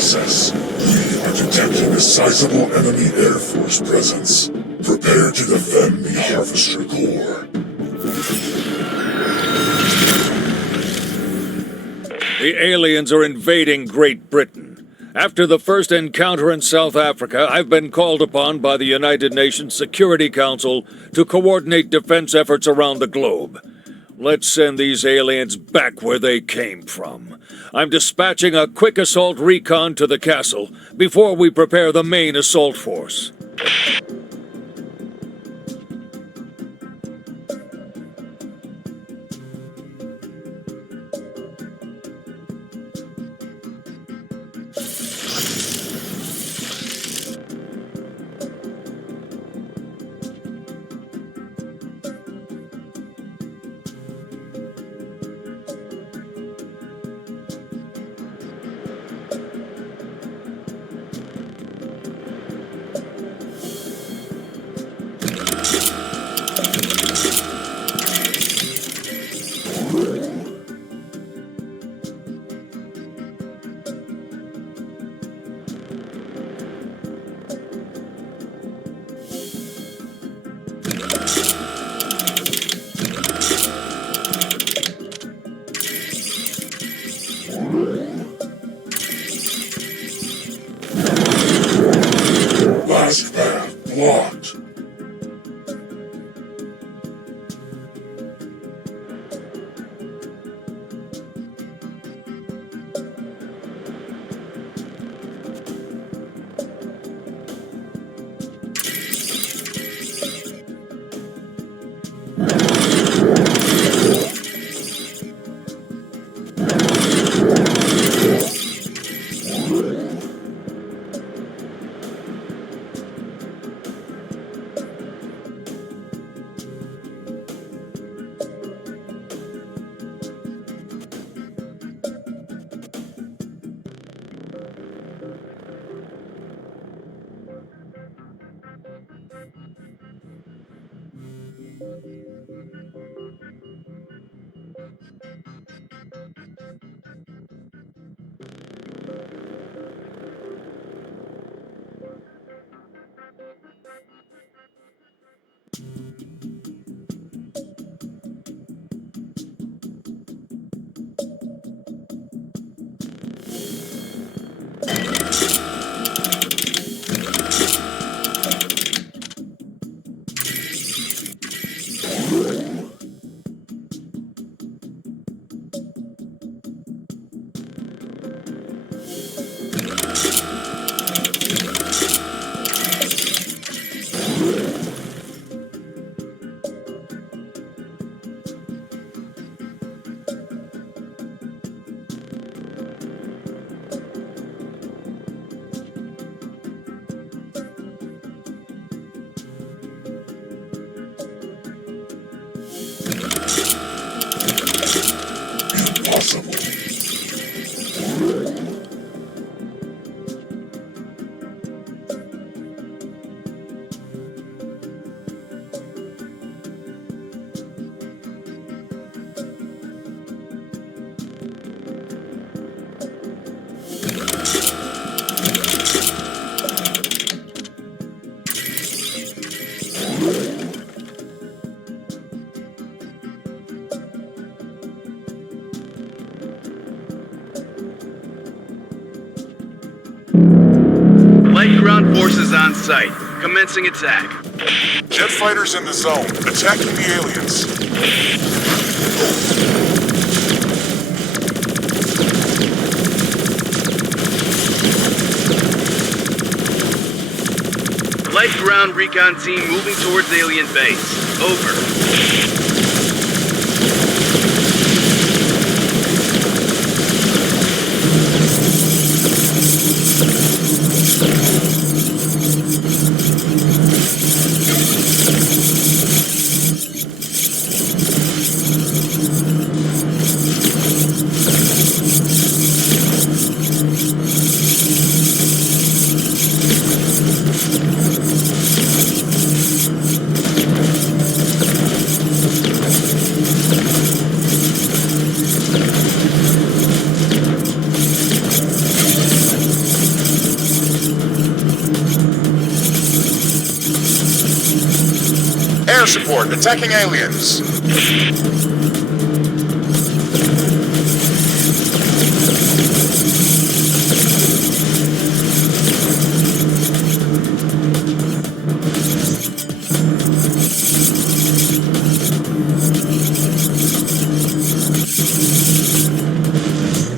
Process. We are detecting a sizable enemy Air Force presence. Prepare to defend the Harvester Core. The aliens are invading Great Britain. After the first encounter in South Africa, I've been called upon by the United Nations Security Council to coordinate defense efforts around the globe. Let's send these aliens back where they came from. I'm dispatching a quick assault recon to the castle before we prepare the main assault force. Last path blocked. Light ground forces on site. Commencing attack. Jet fighters in the zone, attacking the aliens. Light ground recon team moving towards alien base. Over. Air support, attacking aliens.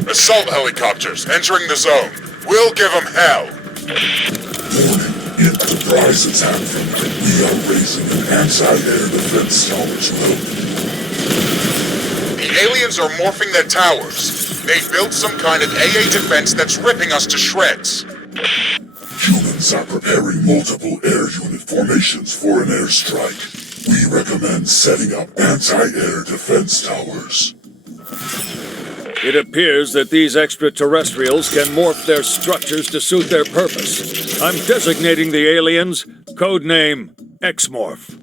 Assault helicopters entering the zone. We'll give them hell. Warning, Enterprise attack from them. We are raising an anti-air defense towers load. The aliens are morphing their towers. They built some kind of AA defense that's ripping us to shreds. Humans are preparing multiple air unit formations for an airstrike. We recommend setting up anti-air defense towers. It appears that these extraterrestrials can morph their structures to suit their purpose. I'm designating the aliens, codename X-Morph.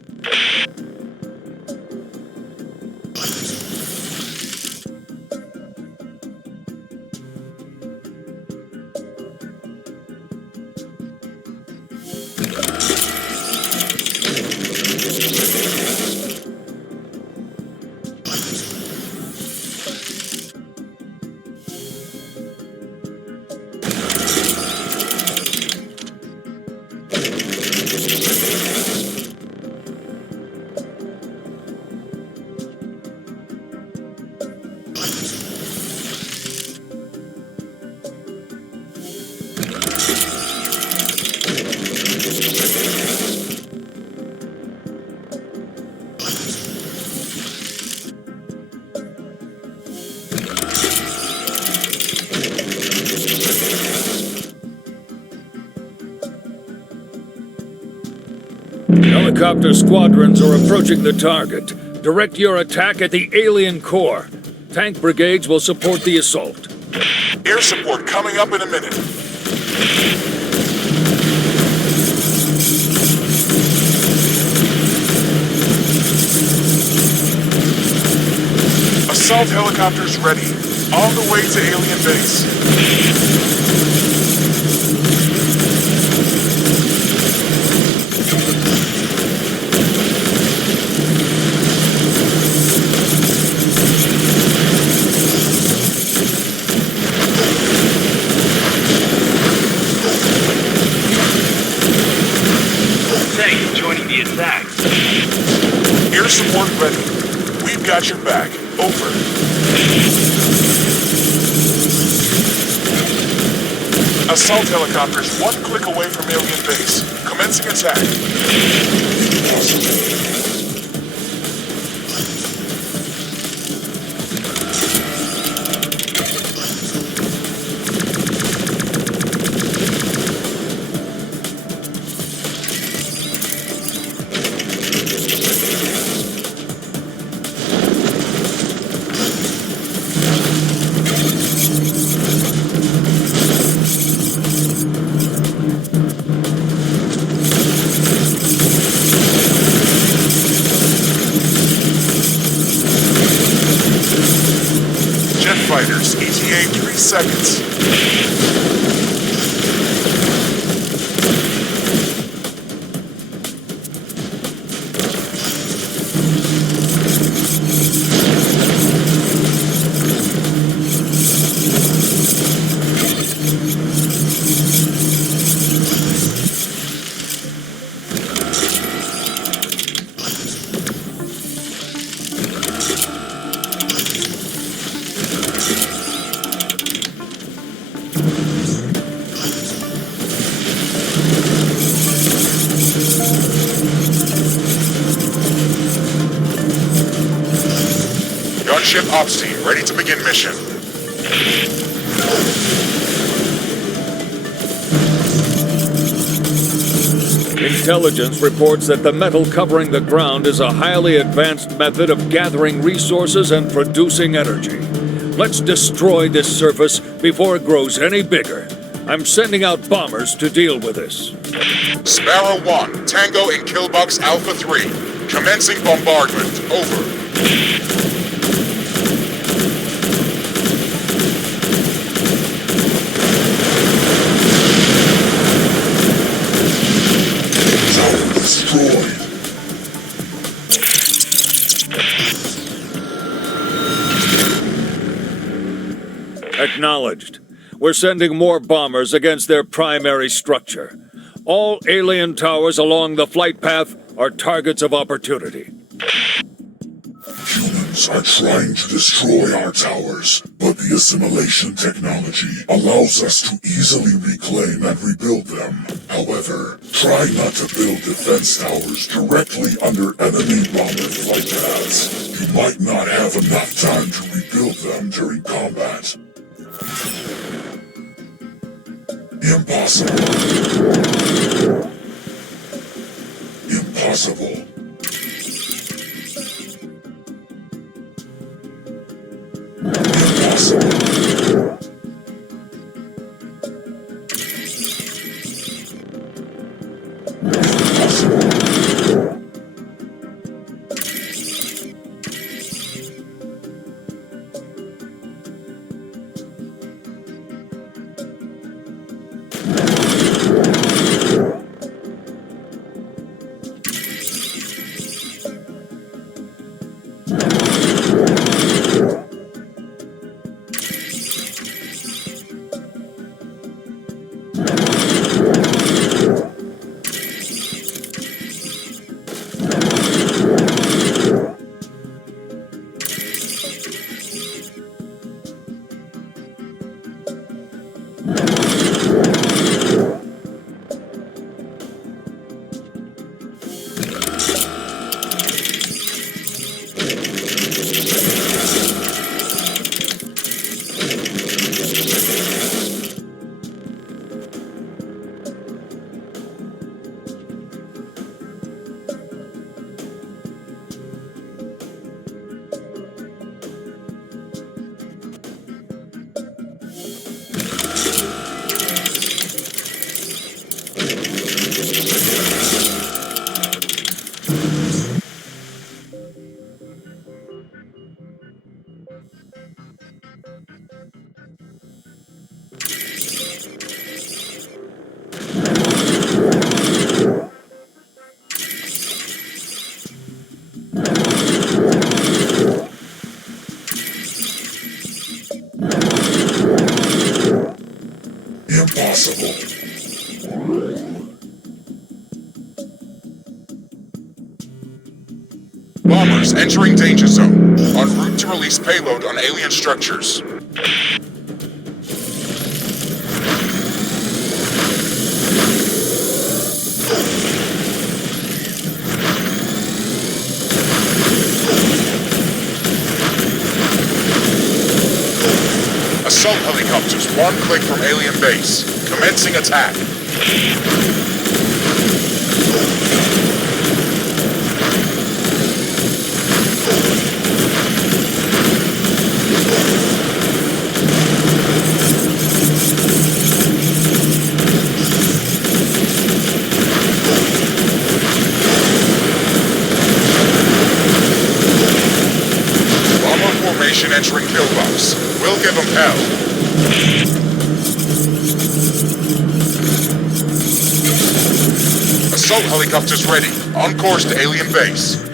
Helicopter squadrons are approaching the target. Direct your attack at the alien core. Tank brigades will support the assault. Air support coming up in a minute. Assault helicopters ready. On the way to alien base. Tank joining the attack. Air support ready. We've got your back. Over. Assault helicopters one click away from alien base. Commencing attack. Fighters, ETA 3 seconds. Ship ops team ready to begin mission. Intelligence reports that the metal covering the ground is a highly advanced method of gathering resources and producing energy. Let's destroy this surface before it grows any bigger. I'm sending out bombers to deal with this. Sparrow 1, Tango in Killbox Alpha 3. Commencing bombardment. Over. Tower destroyed. Acknowledged. We're sending more bombers against their primary structure. All alien towers along the flight path are targets of opportunity. Humans are trying to destroy our towers, but the assimilation technology allows us to easily reclaim and rebuild them. However, try not to build defense towers directly under enemy bomber flight paths. You might not have enough time to rebuild them during combat. Impossible. Impossible. Impossible. Impossible. Bombers entering danger zone. En route to release payload on alien structures. Assault helicopters, one click from alien base. Commencing attack. Bomber formation entering pillbox. We'll give them hell. Assault helicopters ready. On course to alien base.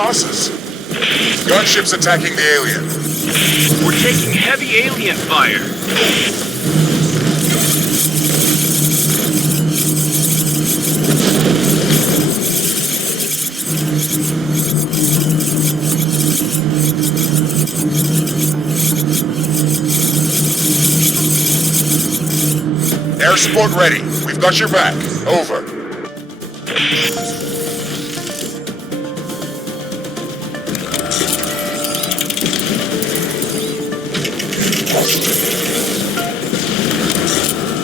classes. Gunships attacking the alien. We're taking heavy alien fire. Air support ready. We've got your back. Over.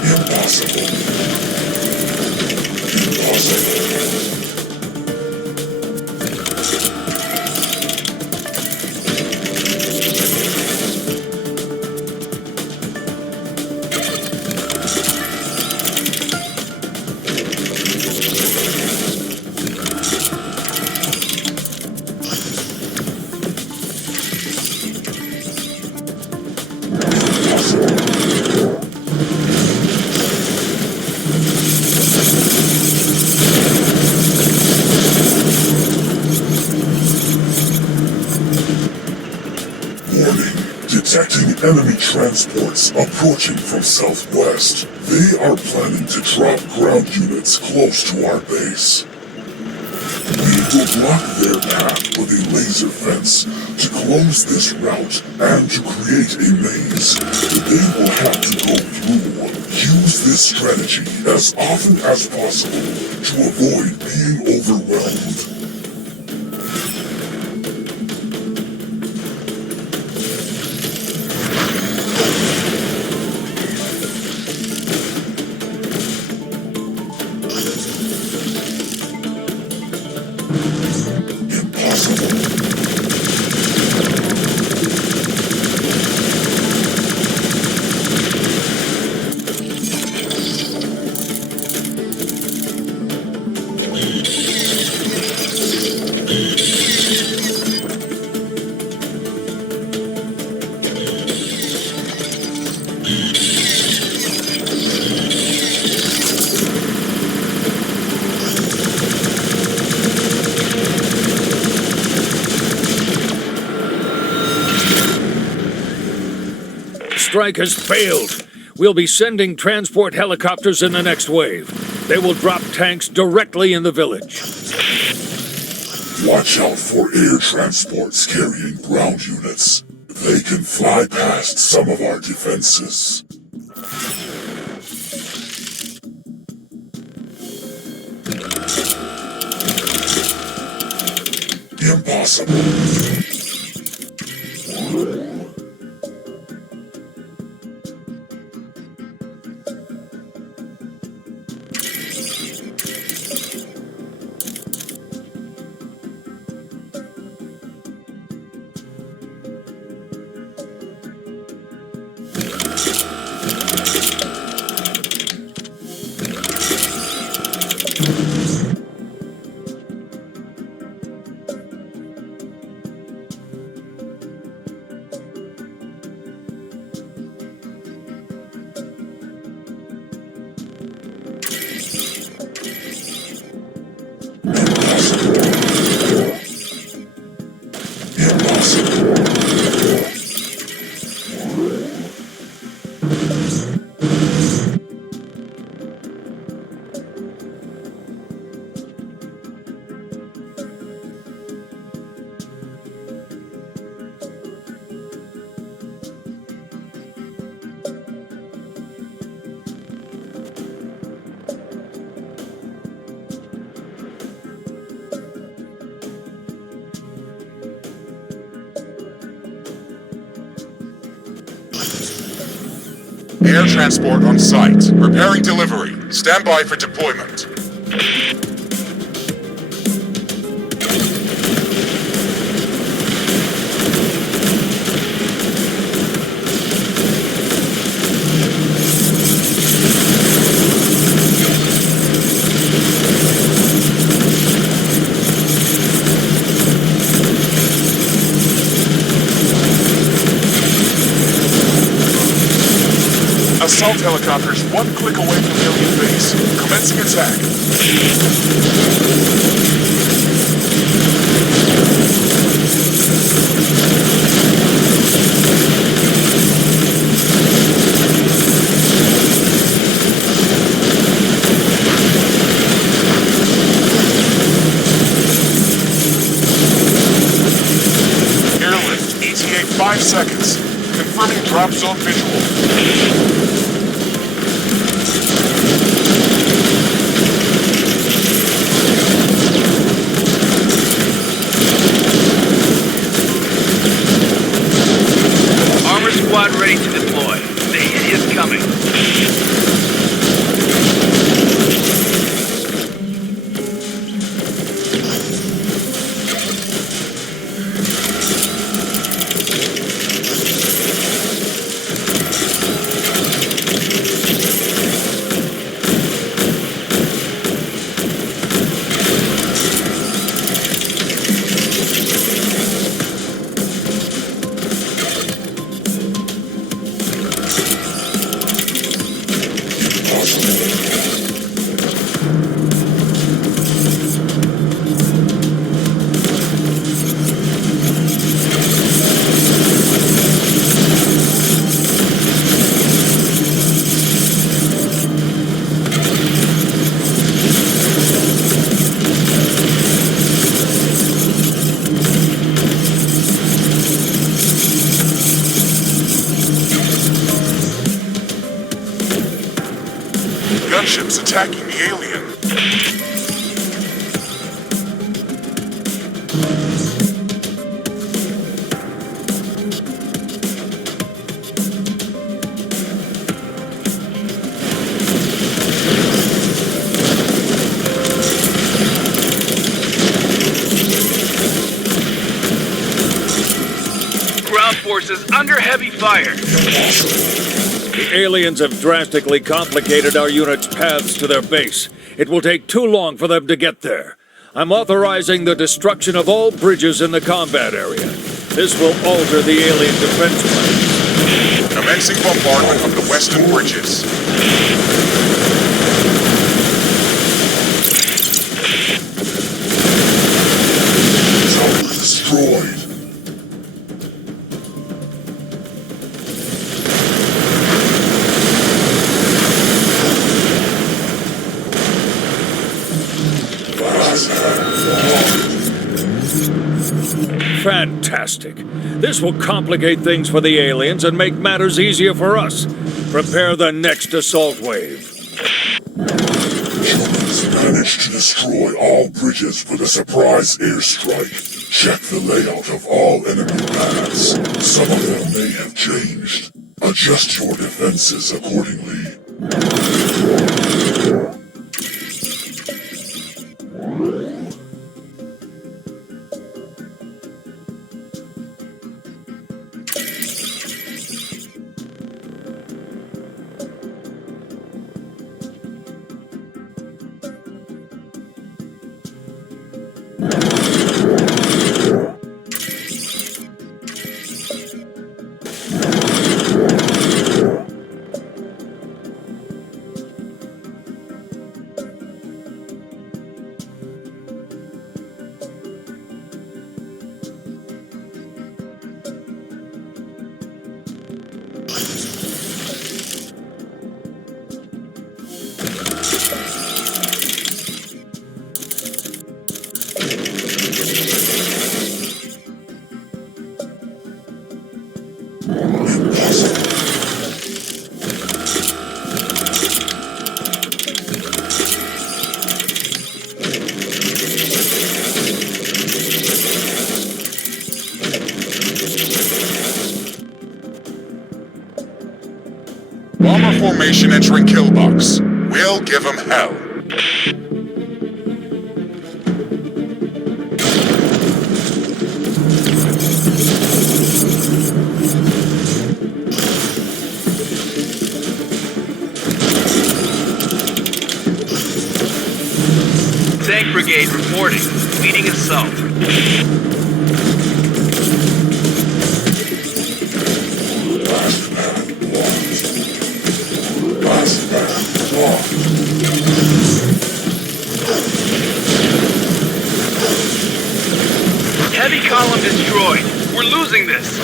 Impossible. Detecting enemy transports approaching from southwest. They are planning to drop ground units close to our base. We will block their path with a laser fence to close this route and to create a maze that they will have to go through. Use this strategy as often as possible to avoid being overwhelmed. Strike has failed. We'll be sending transport helicopters in the next wave. They will drop tanks directly in the village. Watch out for air transports carrying ground units. They can fly past some of our defenses. Impossible. Air transport on site. Preparing delivery. Stand by for deployment. Assault helicopters one click away from alien base. Commencing attack. zone visual. Armor squad ready to deploy. The hit is coming. Gunships attacking the alien. Ground forces under heavy fire. The aliens have drastically complicated our unit's paths to their base. It will take too long for them to get there. I'm authorizing the destruction of all bridges in the combat area. This will alter the alien defense plans. Commencing bombardment of the western bridges. Tower destroyed. Fantastic. This will complicate things for the aliens and make matters easier for us. Prepare the next assault wave. Humans managed to destroy all bridges with a surprise airstrike. Check the layout of all enemy paths. Some of them may have changed. Adjust your defenses accordingly. Bomber formation entering kill box. We'll give them hell. Tank brigade reporting. Leading assault. Heavy column destroyed. We're losing this.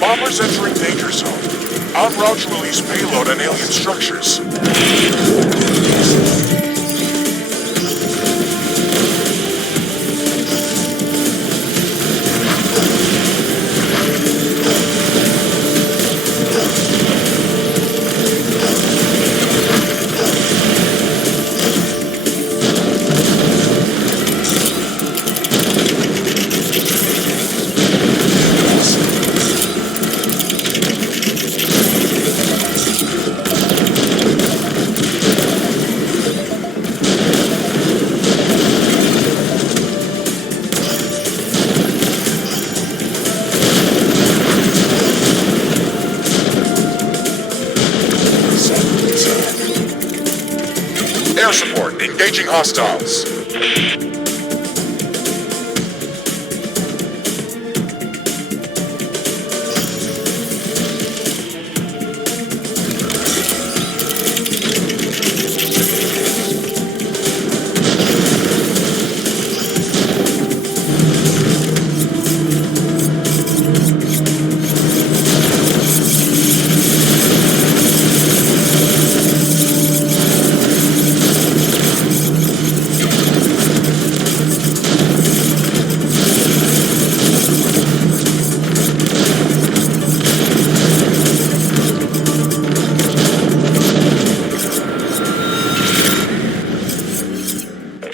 Bombers entering danger zone. En route to release payload on alien structures. invaders. Air support, engaging hostiles.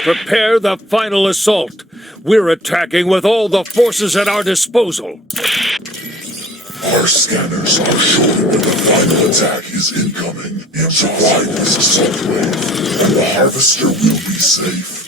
Prepare the final assault. We're attacking with all the forces at our disposal. Our scanners are showing that the final attack is incoming. Supply this assault wave, and the Harvester will be safe.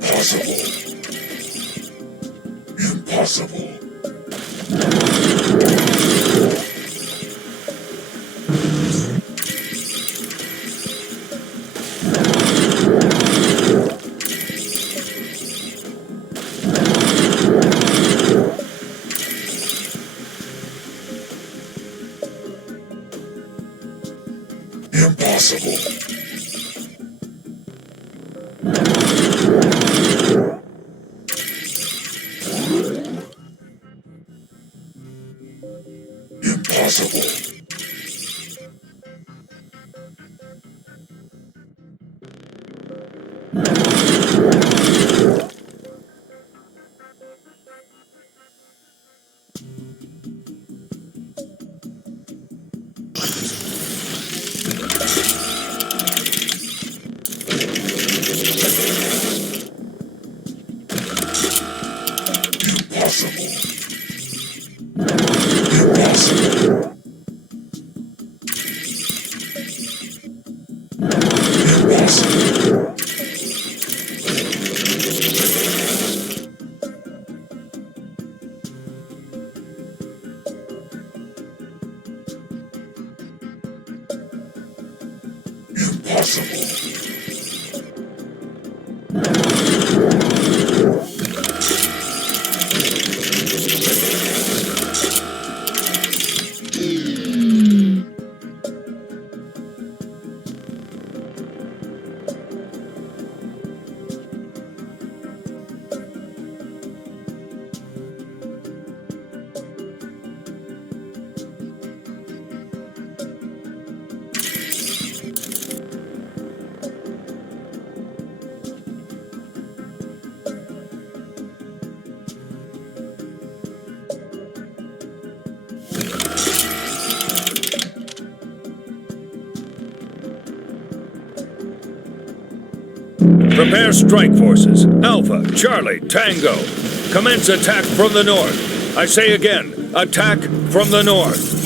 Impossible. Impossible. Impossible. Prepare strike forces. Alpha, Charlie, Tango. Commence attack from the north. I say again, attack from the north.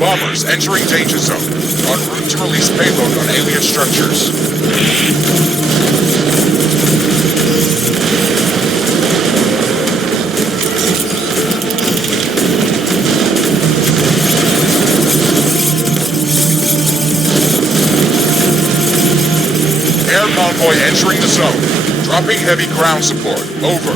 Bombers entering danger zone. En route to release payload on alien structures. Air convoy entering the zone. Dropping heavy ground support. Over.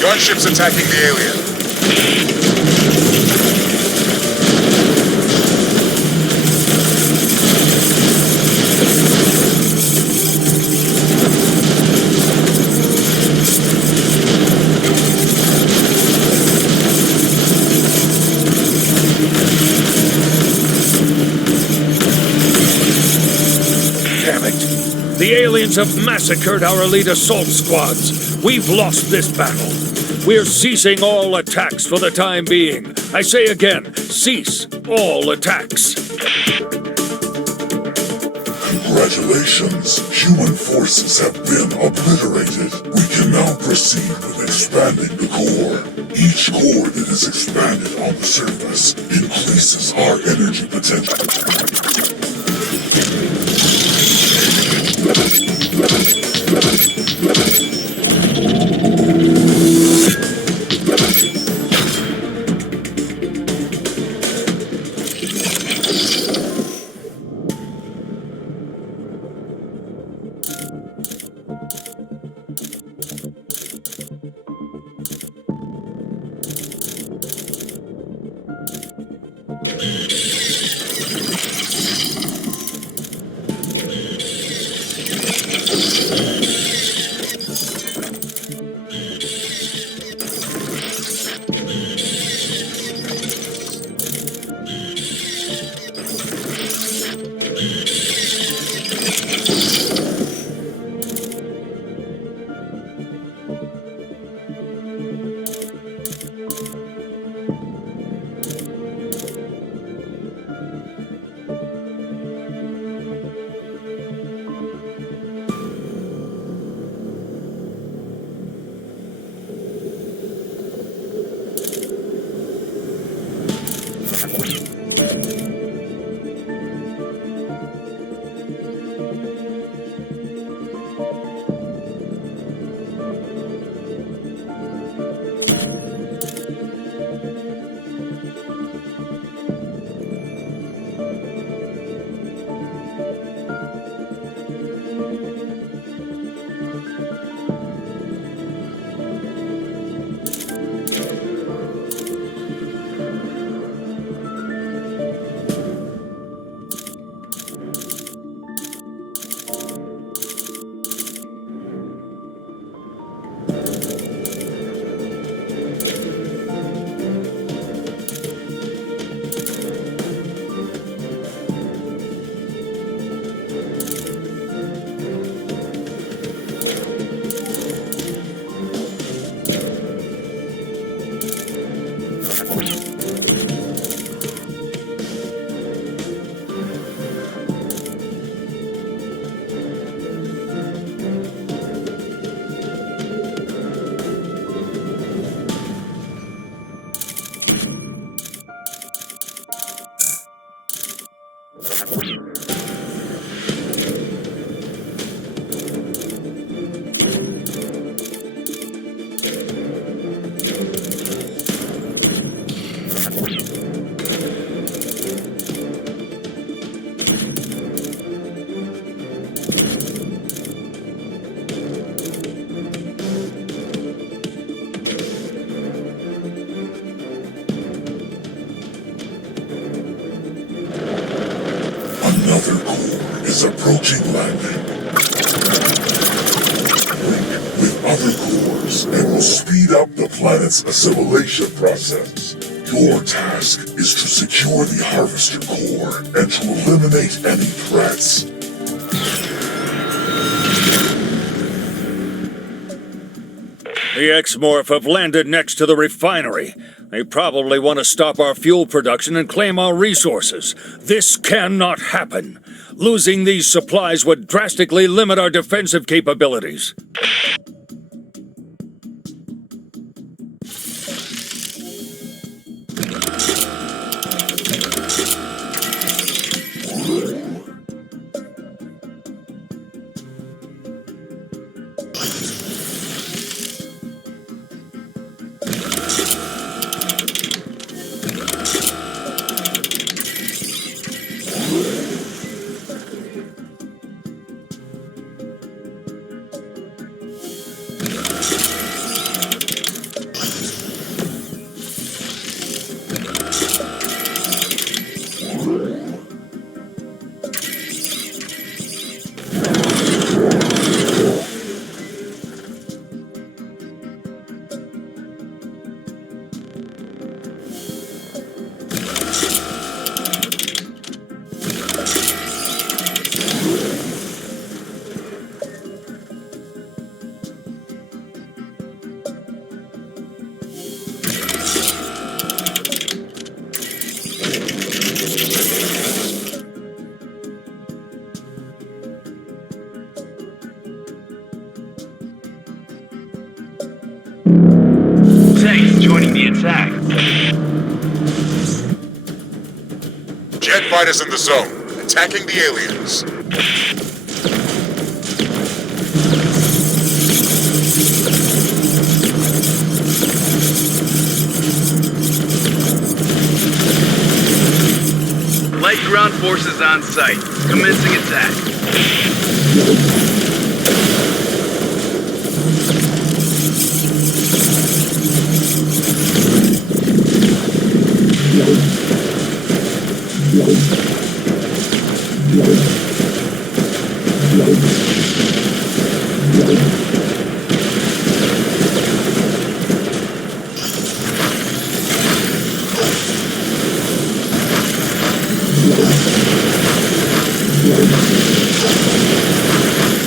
Gunships attacking the alien. Damn it! The aliens have massacred our elite assault squads. We've lost this battle. We're ceasing all attacks for the time being. I say again, cease all attacks. Congratulations. Human forces have been obliterated. We can now proceed with expanding the core. Each core that is expanded on the surface increases our energy potential. Another core is approaching landing. Link with other cores and will speed up the planet's assimilation process. Your task is to secure the Harvester core and to eliminate any threats. The X-Morph have landed next to the refinery. They probably want to stop our fuel production and claim our resources. This cannot happen. Losing these supplies would drastically limit our defensive capabilities. Tanks joining the attack. Jet fighters in the zone, attacking the aliens. Light ground forces on site. Commencing attack.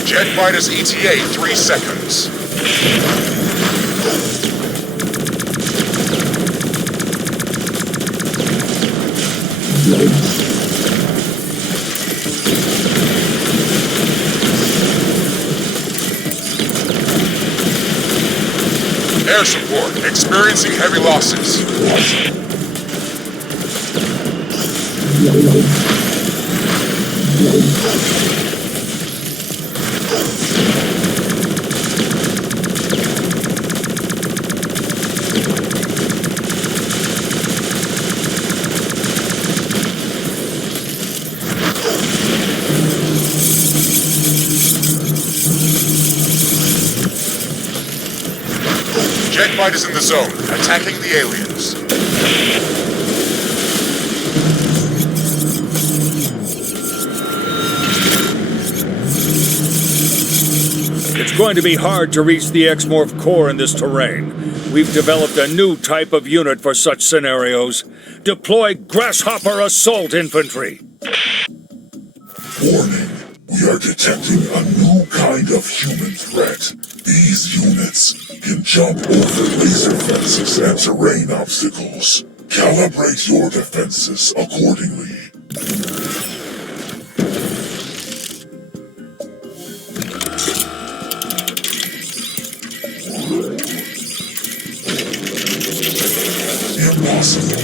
Jet fighters ETA 3 seconds. Air support, experiencing heavy losses. Jet fighters in the zone, attacking the aliens. It's going to be hard to reach the X-Morph core in this terrain. We've developed a new type of unit for such scenarios. Deploy Grasshopper Assault Infantry. Warning, we are detecting a new kind of human threat. These units can jump over laser fences and terrain obstacles. Calibrate your defenses accordingly. Impossible.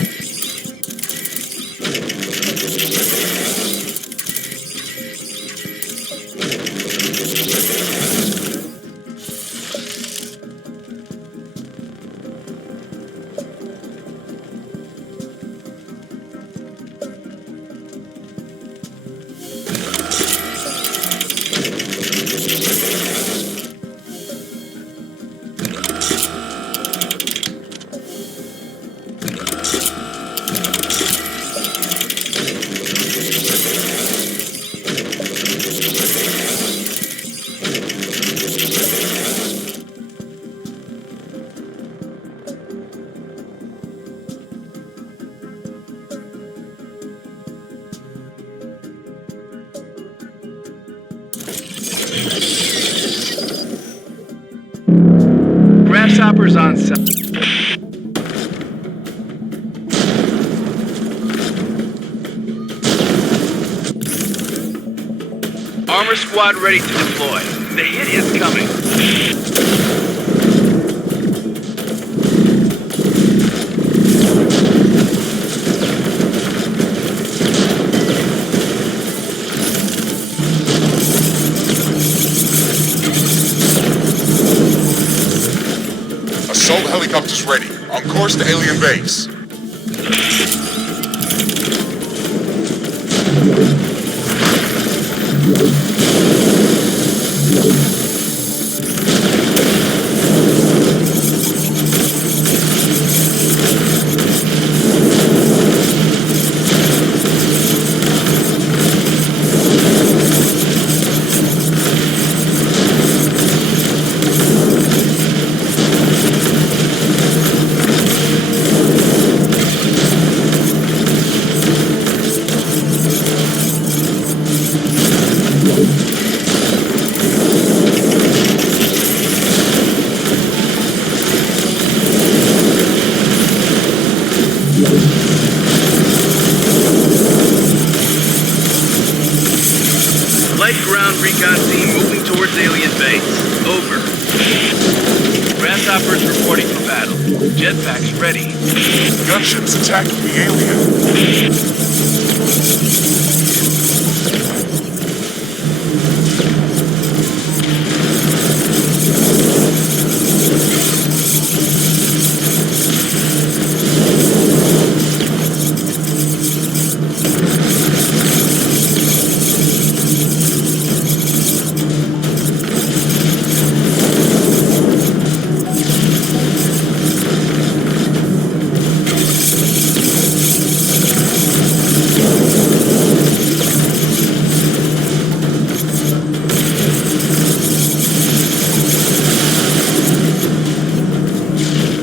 Grasshoppers on site. Armor squad ready to deploy. The hit is coming. Assault helicopters ready. On course to alien base. Light ground recon team moving towards alien base. Over. Grasshoppers reporting for battle. Jetpacks ready. Gunships attacking the alien.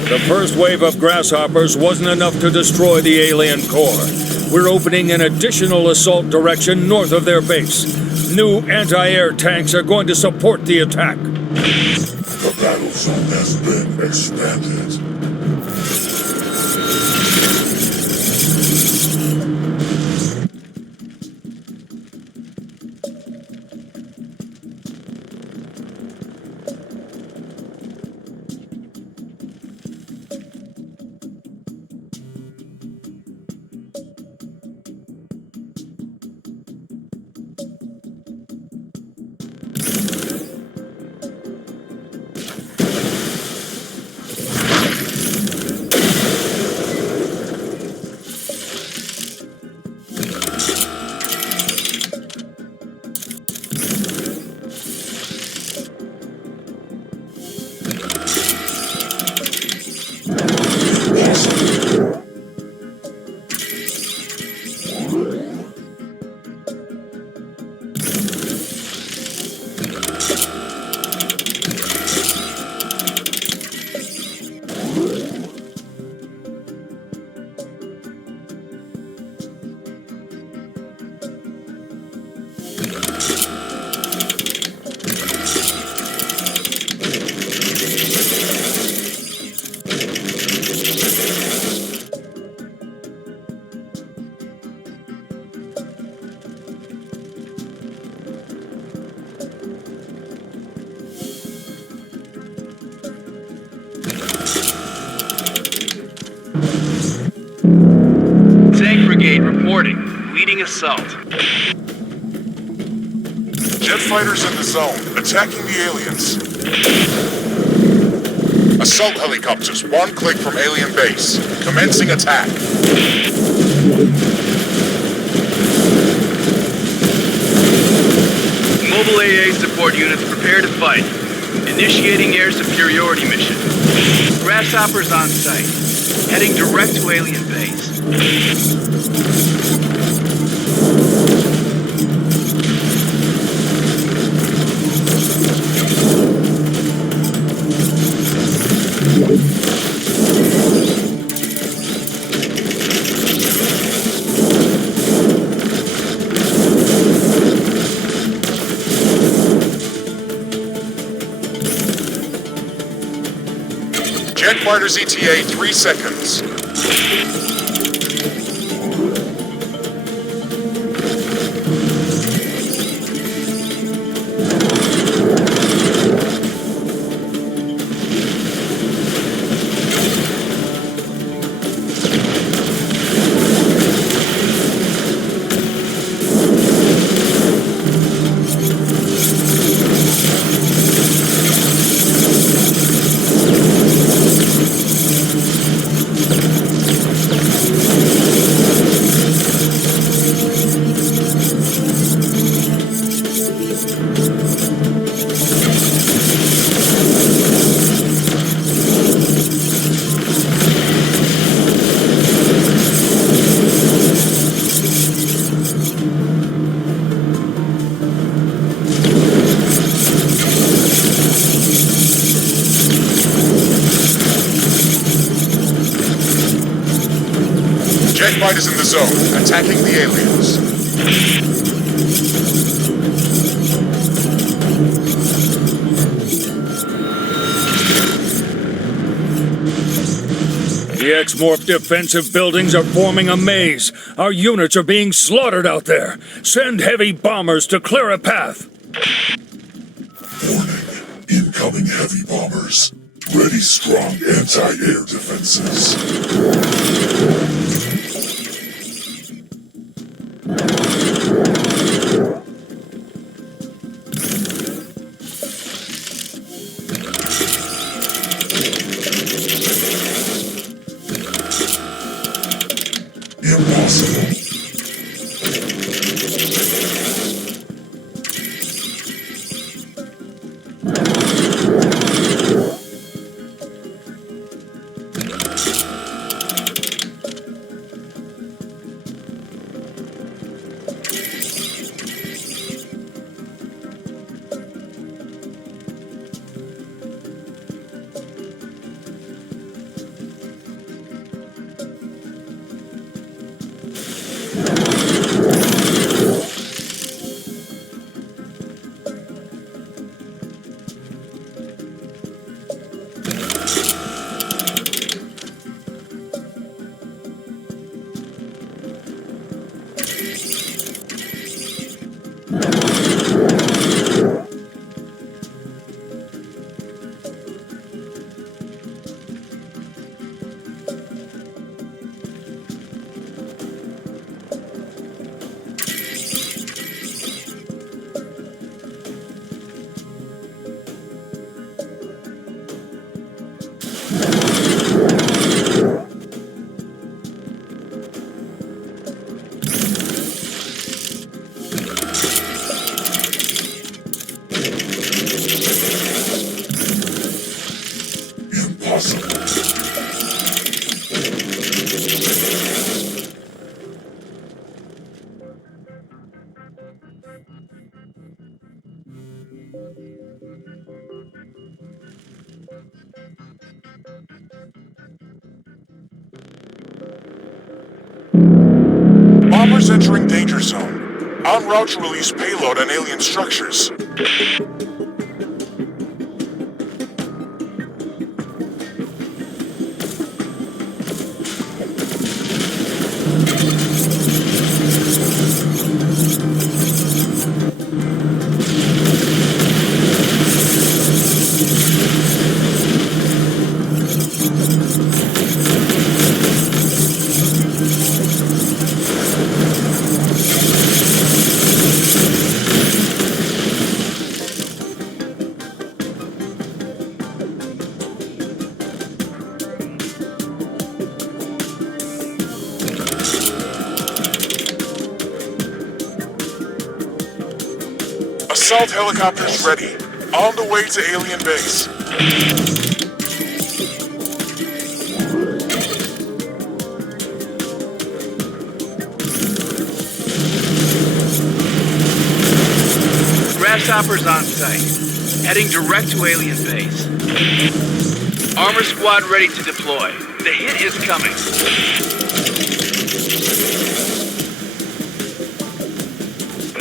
The first wave of grasshoppers wasn't enough to destroy the alien core. We're opening an additional assault direction north of their base. New anti-air tanks are going to support the attack. The battle zone has been expanded. Tank brigade reporting. Leading assault. Jet fighters in the zone, attacking the aliens. Assault helicopters, one click from alien base. Commencing attack. Mobile AA support units prepare to fight. Initiating air superiority mission. Grasshoppers on site. Heading direct to alien base. fighters ETA 3 seconds. Jet fighters in the zone, attacking the aliens. The X-Morph defensive buildings are forming a maze. Our units are being slaughtered out there. Send heavy bombers to clear a path. Warning, incoming heavy bombers. Ready strong anti-air defenses. Impossible. Bombers entering danger zone. En route to release payload on alien structures. Assault helicopters ready. On the way to alien base. Grasshoppers on site. Heading direct to alien base. Armor squad ready to deploy. The hit is coming.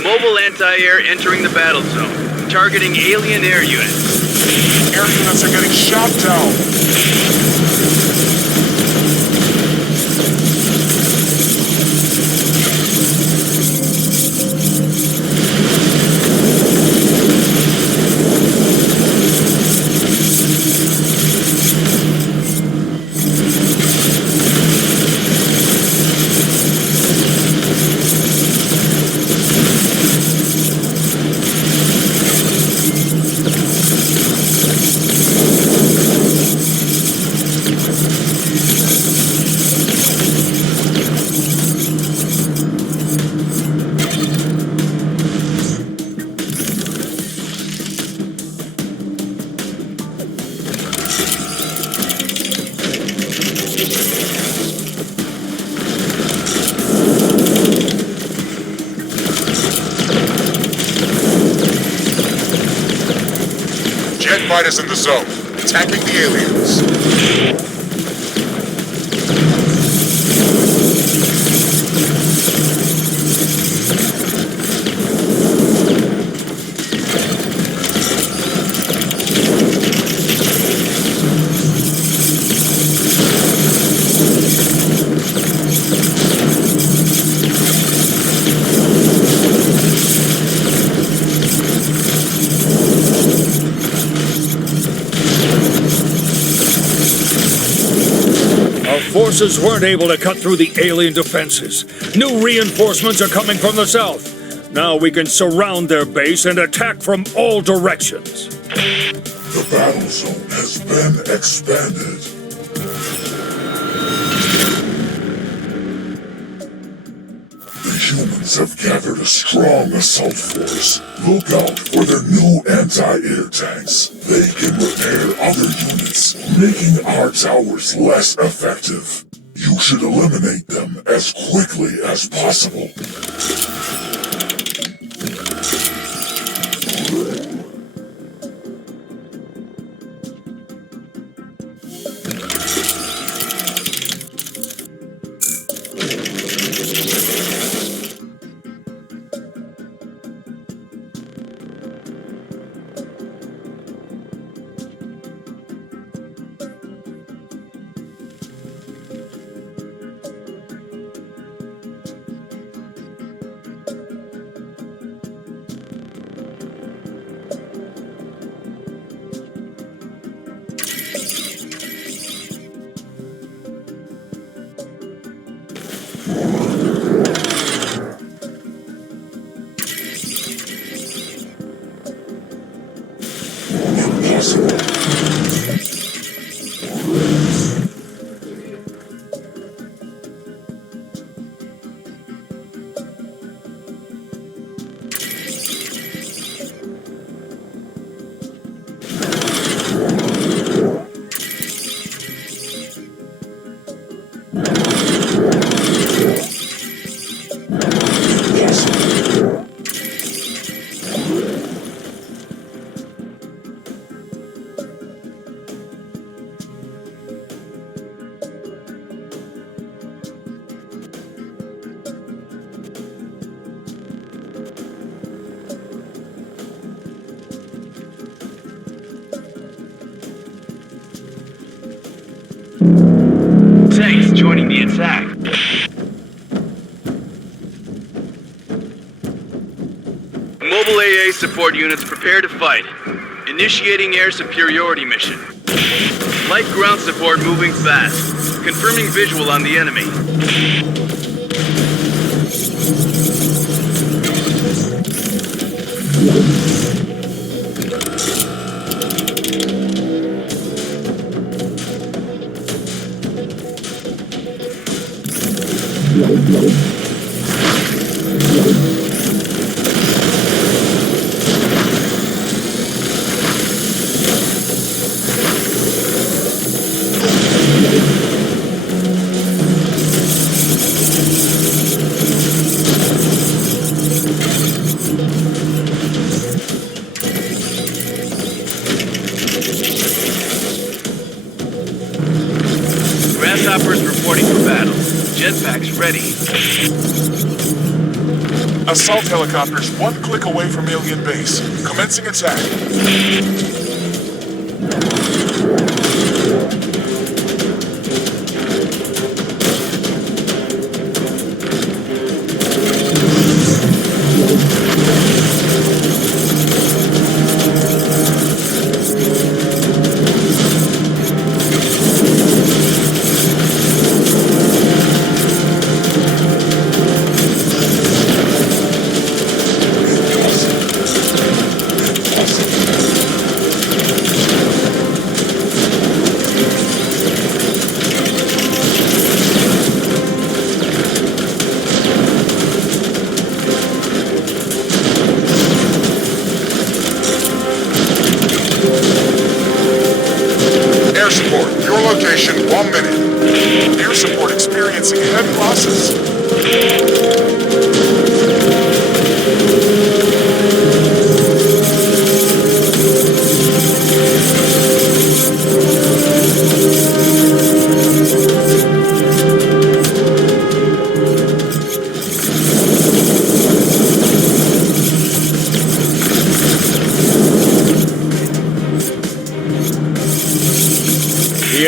Mobile anti-air entering the battle zone, targeting alien air units. Air units are getting shot down. fighters in the zone, attacking the aliens. Forces weren't able to cut through the alien defenses. New reinforcements are coming from the south. Now we can surround their base and attack from all directions. The battle zone has been expanded. The humans have gathered a strong assault force. Look out for their new anti-air tanks. They can repair other units, making our towers less effective. You should eliminate them as quickly as possible. Tanks joining the attack. Mobile AA support units prepare to fight. Initiating air superiority mission. Light ground support moving fast. Confirming visual on the enemy. Grasshoppers reporting for battle. Jetpacks ready. Assault helicopters one click away from alien base. Commencing attack.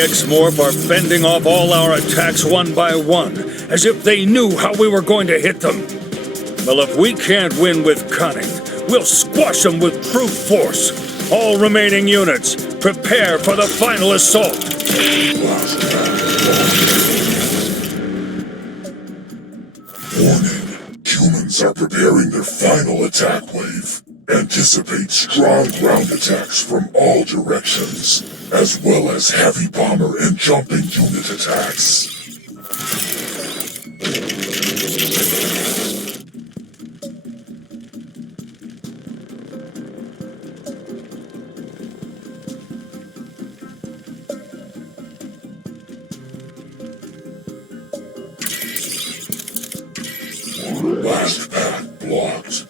X-Morph are fending off all our attacks one by one, as if they knew how we were going to hit them. Well, if we can't win with cunning, we'll squash them with brute force. All remaining units, prepare for the final assault. Warning. Humans are preparing their final attack wave. Anticipate strong ground attacks from all directions, as well as heavy bomber and jumping unit attacks. Last path blocked.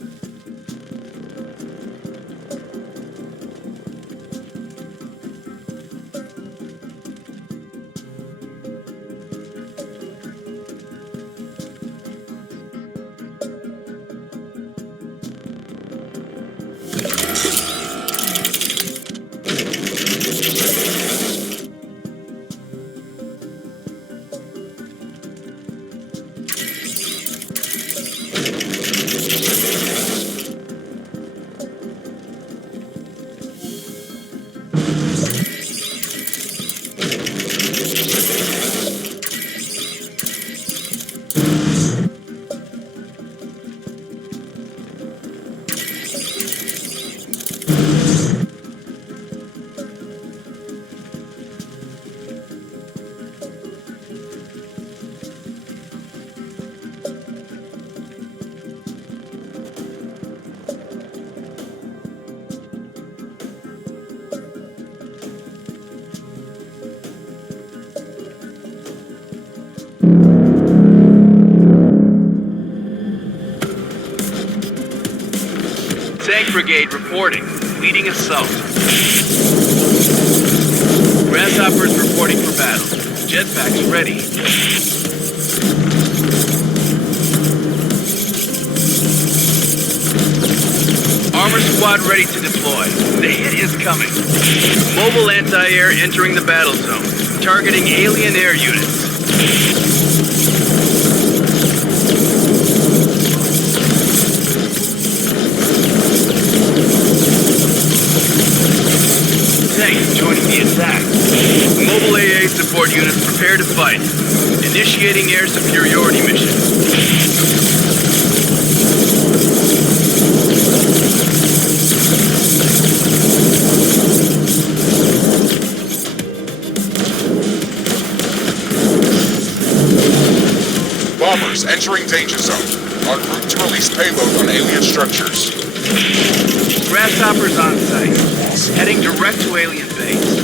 Tank Brigade reporting. Leading assault. Grasshoppers reporting for battle. Jetpacks ready. Armor squad ready to deploy. The hit is coming. Mobile anti-air entering the battle zone. Targeting alien air units. Tanks joining the attack. Mobile AA support units prepare to fight. Initiating air superiority mission. Bombers entering danger zone. En route to release payload on alien structures. Grasshoppers on site. Heading direct to alien base.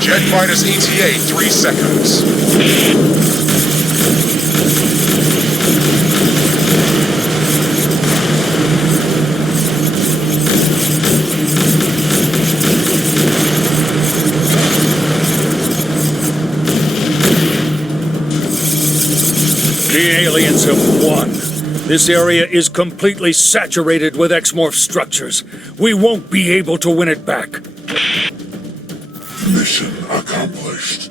Jet minus ETA 3 seconds. The aliens have won. This area is completely saturated with X-Morph structures. We won't be able to win it back. Mission accomplished.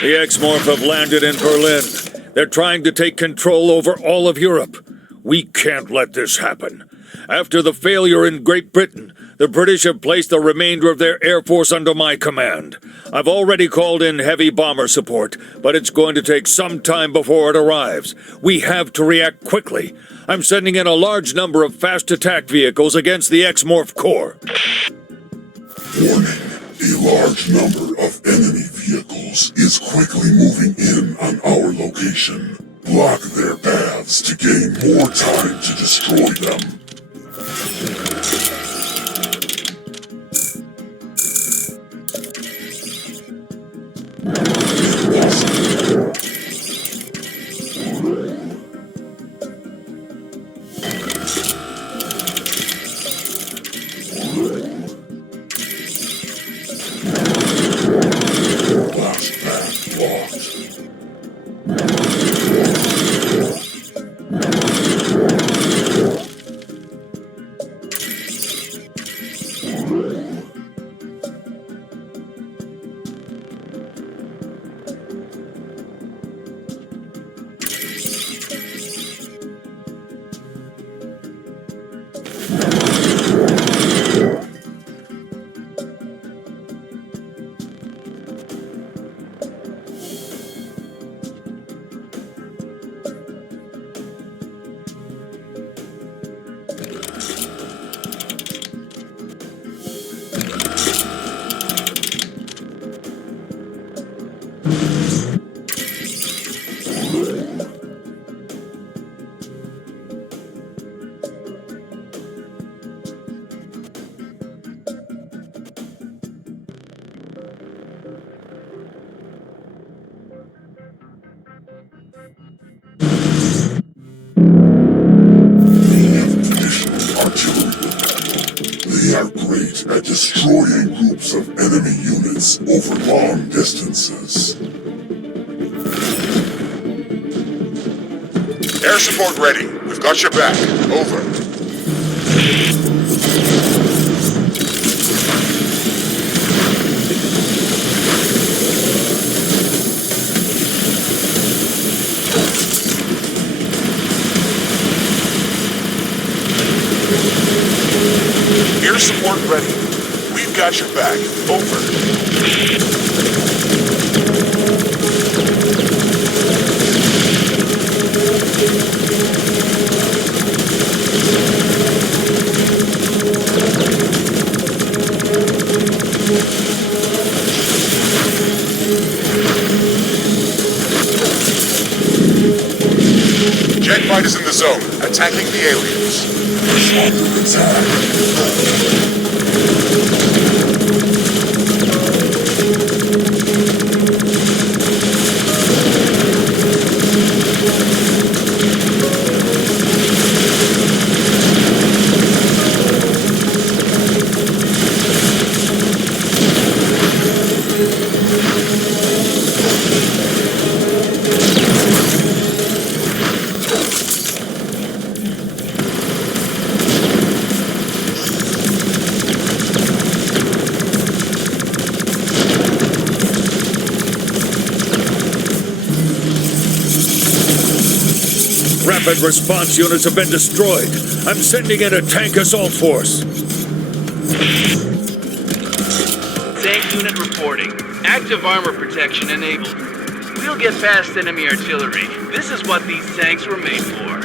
The X-Morph have landed in Berlin. They're trying to take control over all of Europe. We can't let this happen. After the failure in Great Britain, the British have placed the remainder of their air force under my command. I've already called in heavy bomber support, but it's going to take some time before it arrives. We have to react quickly. I'm sending in a large number of fast attack vehicles against the X-Morph Corps. Warning. A large number of enemy vehicles is quickly moving in on our location. Block their paths to gain more time to destroy them. Blast path blocked. They are great at destroying groups of enemy units over long distances. Air support ready. We've got your back. Over. Air support ready. We've got your back. Over. Jet fighters in the zone, attacking the aliens. Under attack. Rapid response units have been destroyed. I'm sending in a tank assault force. Tank unit reporting. Active armor protection enabled. We'll get past enemy artillery. This is what these tanks were made for.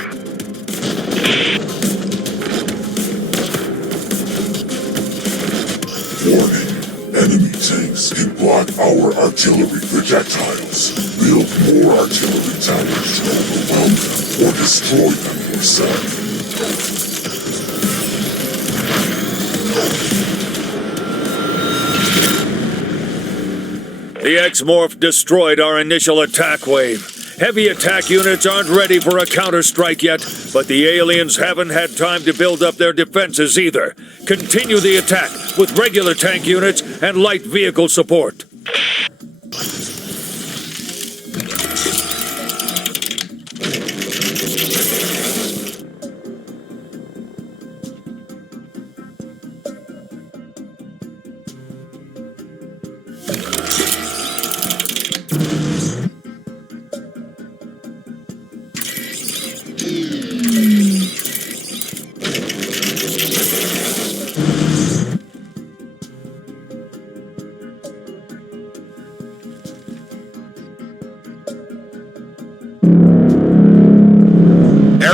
Warning. Enemy tanks can block our artillery projectiles. Build more artillery towers to overwhelm them or destroy them yourself. The X-Morph destroyed our initial attack wave. Heavy attack units aren't ready for a counterstrike yet, but the aliens haven't had time to build up their defenses either. Continue the attack with regular tank units and light vehicle support.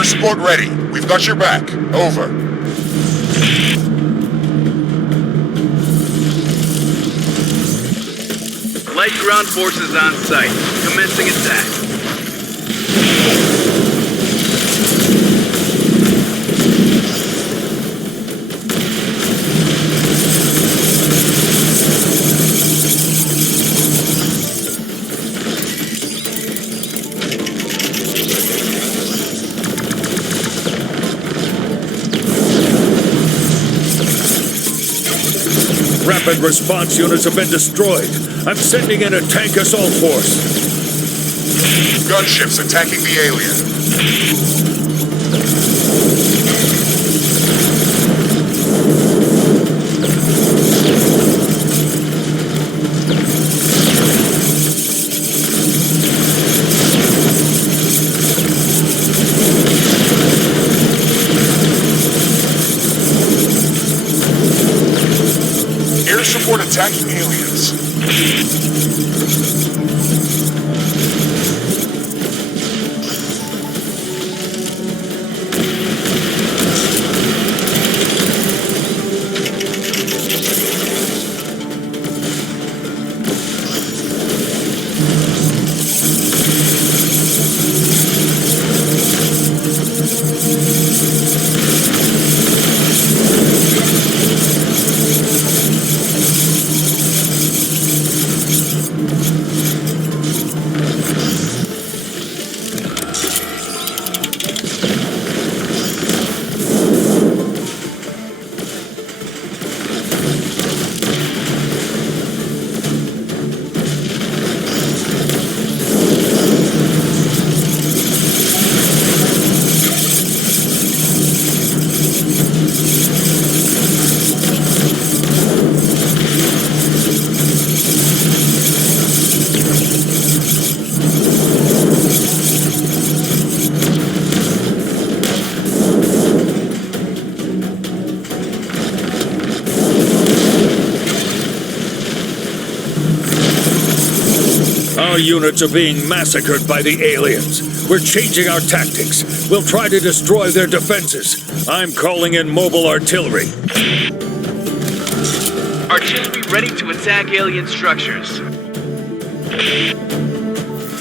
Air support ready. We've got your back. Over. Light ground forces on site. Commencing attack. Rapid response units have been destroyed. I'm sending in a tank assault force. Gunships attacking the alien. Air support attacking aliens. Our units are being massacred by the aliens. We're changing our tactics. We'll try to destroy their defenses. I'm calling in mobile artillery. Artillery ready to attack alien structures.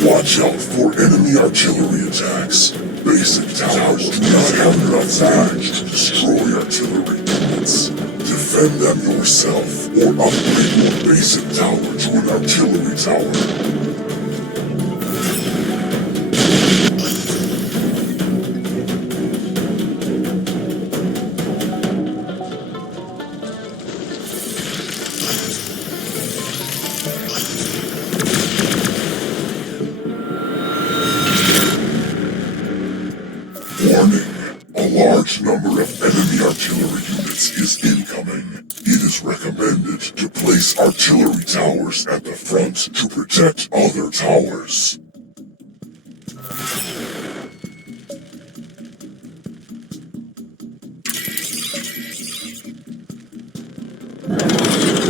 Watch out for enemy artillery attacks. Basic towers do not have enough damage to destroy artillery units. Defend them yourself, or upgrade your basic tower to an artillery tower. Warning. A large number of enemy artillery units is incoming. It is recommended to place artillery towers at the front to protect other towers.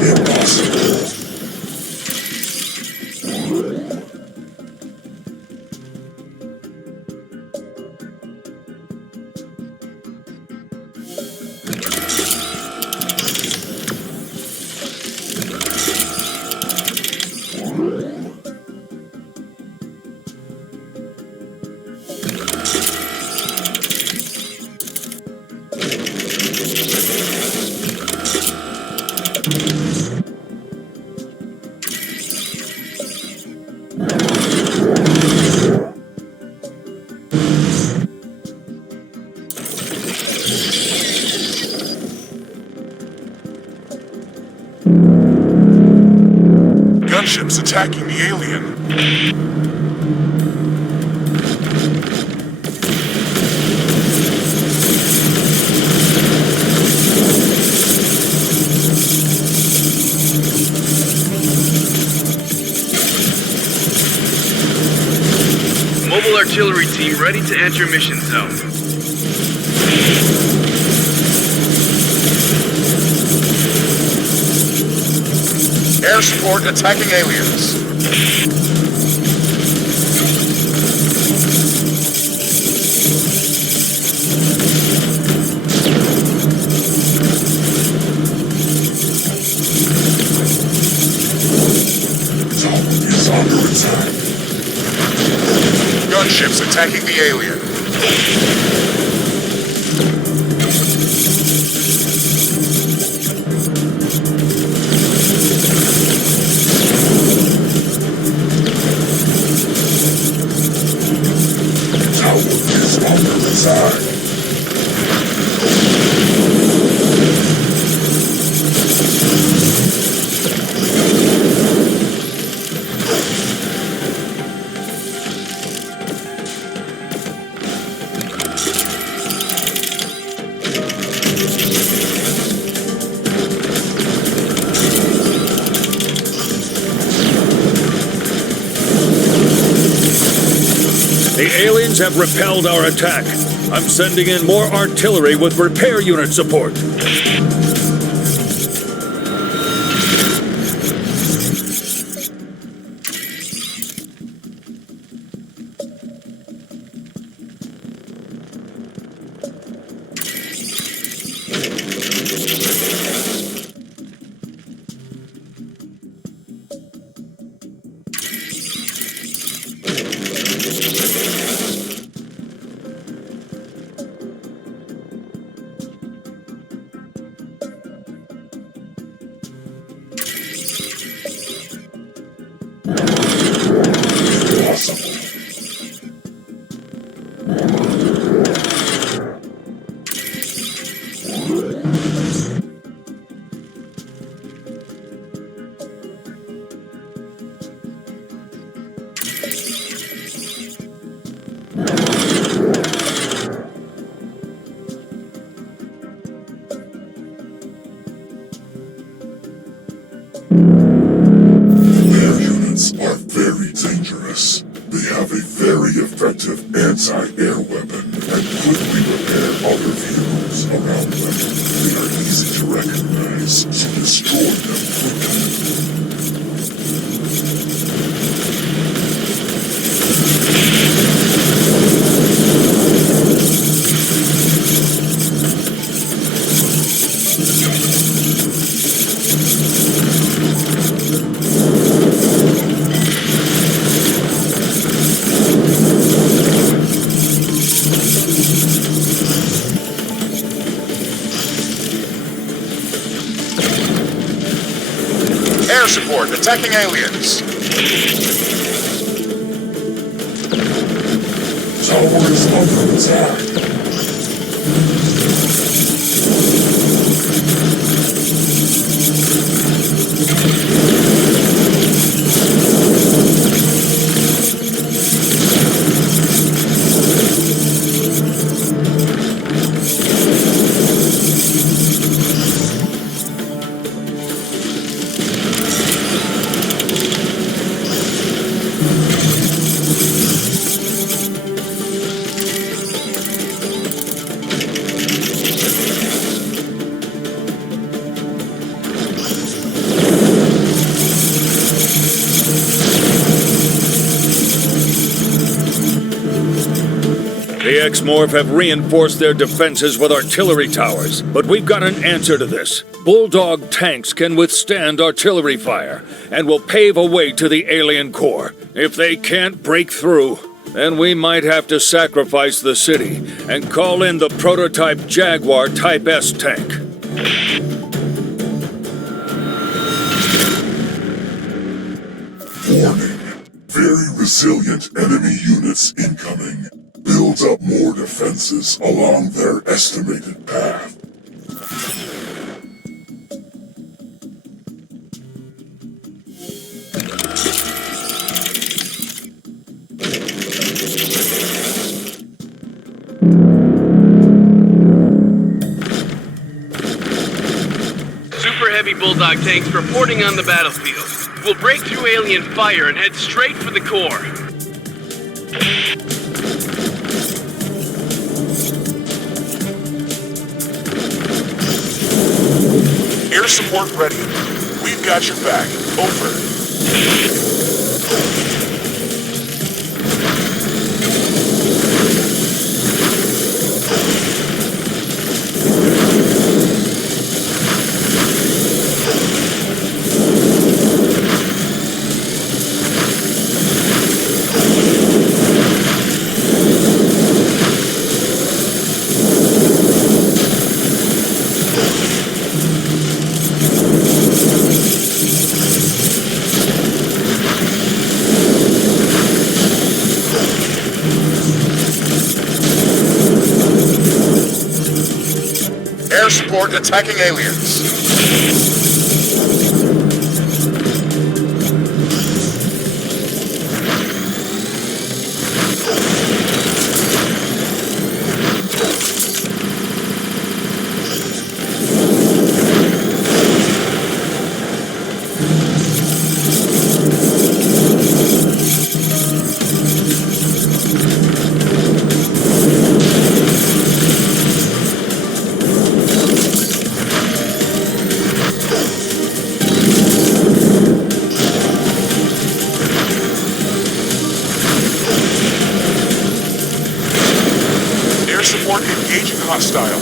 Impossible. Gunships attacking the alien. Mobile artillery team ready to enter mission zone. Air support attacking aliens. gunships attacking the alien. Tower is under attack. The aliens have repelled our attack. I'm sending in more artillery with repair unit support. Their units are very dangerous. They have a very effective anti-air weapon and quickly repair other vehicles around them. They are easy to recognize, so destroy them quickly. Air support attacking aliens. Tower is under attack. The X-Morph have reinforced their defenses with artillery towers, but we've got an answer to this. Bulldog tanks can withstand artillery fire and will pave a way to the alien core. If they can't break through, then we might have to sacrifice the city and call in the prototype Jaguar Type S tank. Warning. Very resilient enemy units incoming. Build up more defenses along their estimated path. Super heavy Bulldog tanks reporting on the battlefield. We'll break through alien fire and head straight for the core. Air support ready. We've got your back. Over. support attacking aliens. Air support engaging hostile.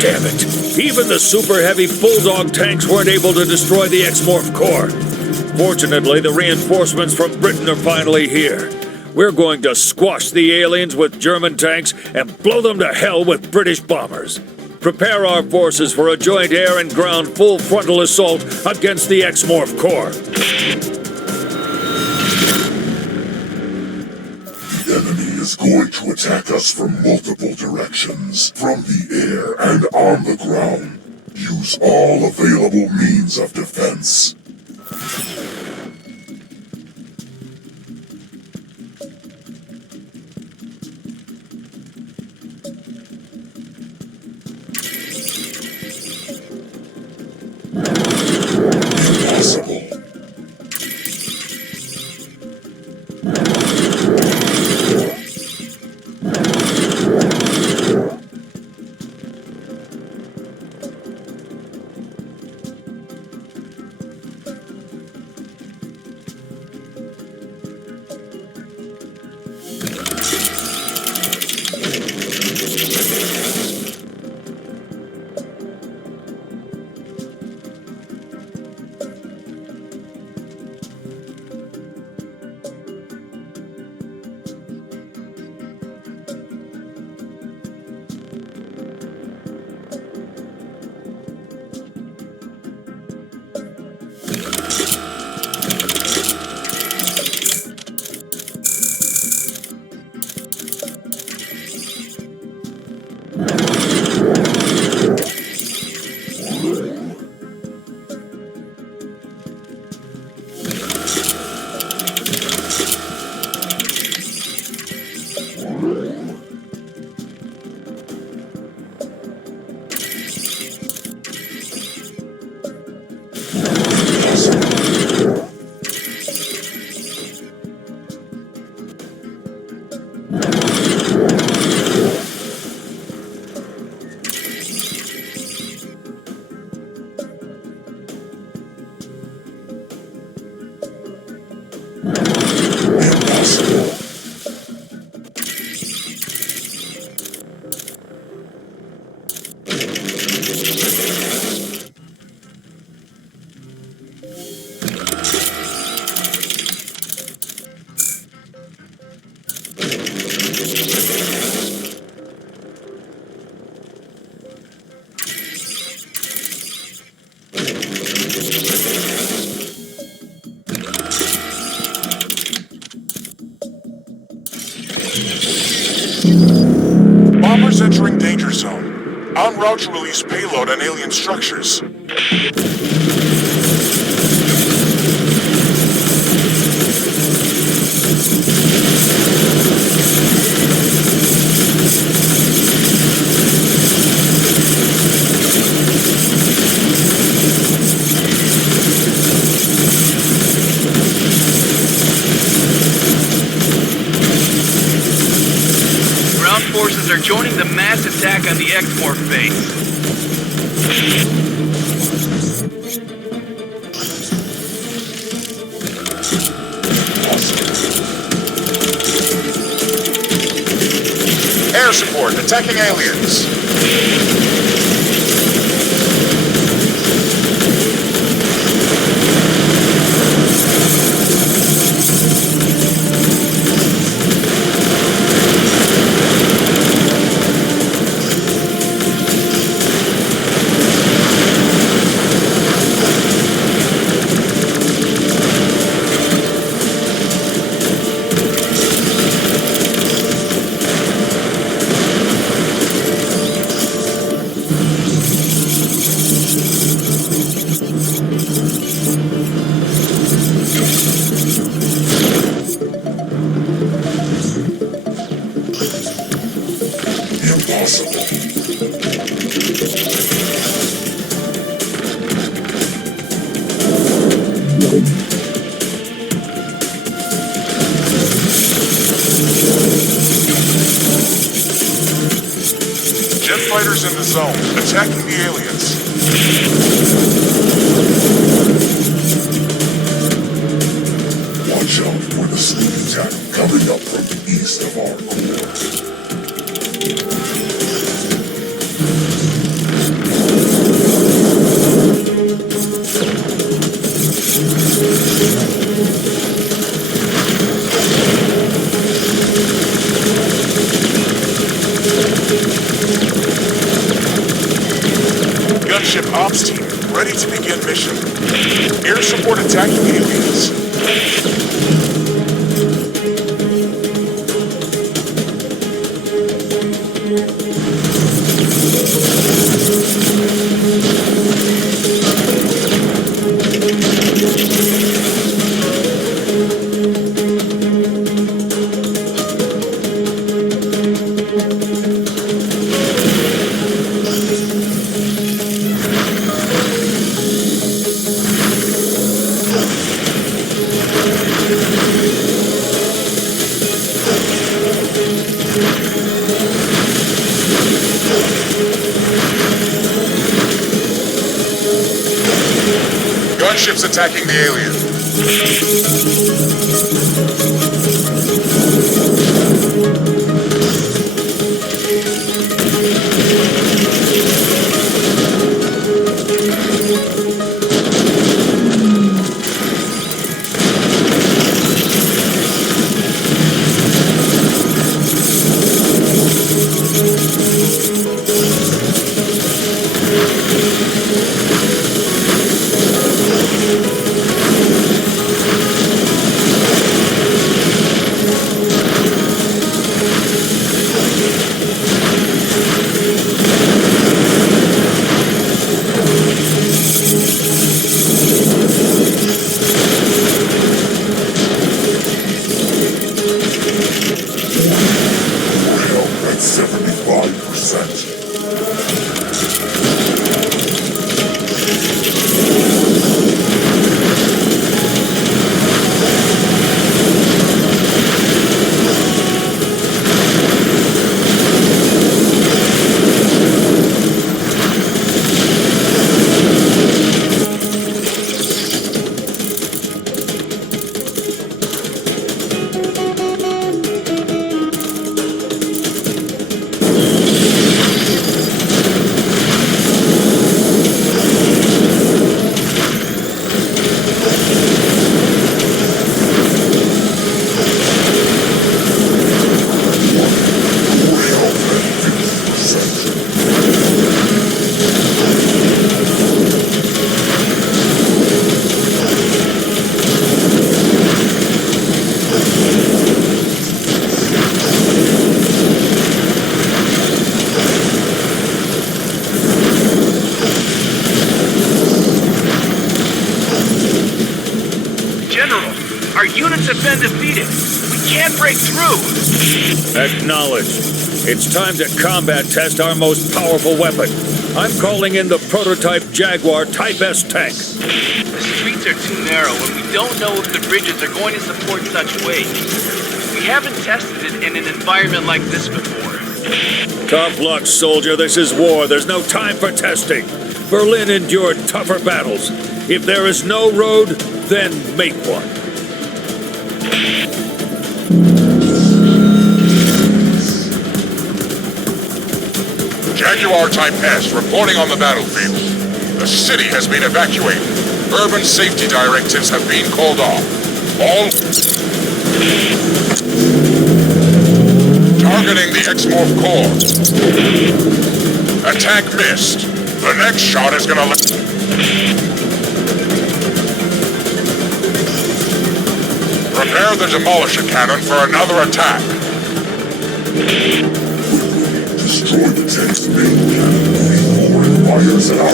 Damn it. Even the super heavy Bulldog tanks weren't able to destroy the X-Morph core. Fortunately, the reinforcements from Britain are finally here. We're going to squash the aliens with German tanks and blow them to hell with British bombers. Prepare our forces for a joint air and ground full frontal assault against the X-Morph core. The enemy is going to attack us from multiple directions, from the air and on the ground. Use all available means of defense. Impossible. Bombers entering danger zone. En route to release payload on alien structures. Ground forces are joining the mass attack on the X-Morph base. Air support attacking aliens. Jet fighters in the zone, attacking the aliens. Watch out for the sleep attack coming up from the east of our core. Gunship ops team, ready to begin mission. Air support attacking aliens. Gunships attacking the alien. undefeated. We can't break through. Acknowledged. It's time to combat test our most powerful weapon. I'm calling in the prototype Jaguar Type S tank. The streets are too narrow, and we don't know if the bridges are going to support such weight. We haven't tested it in an environment like this before. Tough luck, soldier. This is war. There's no time for testing. Berlin endured tougher battles. If there is no road, then make one. Jaguar Type S reporting on the battlefield. The city has been evacuated. Urban safety directives have been called off. All... Targeting the X-Morph core. Attack missed. The next shot is gonna... Prepare the demolisher cannon for another attack. Destroy the tank's main cannon before it fires at our...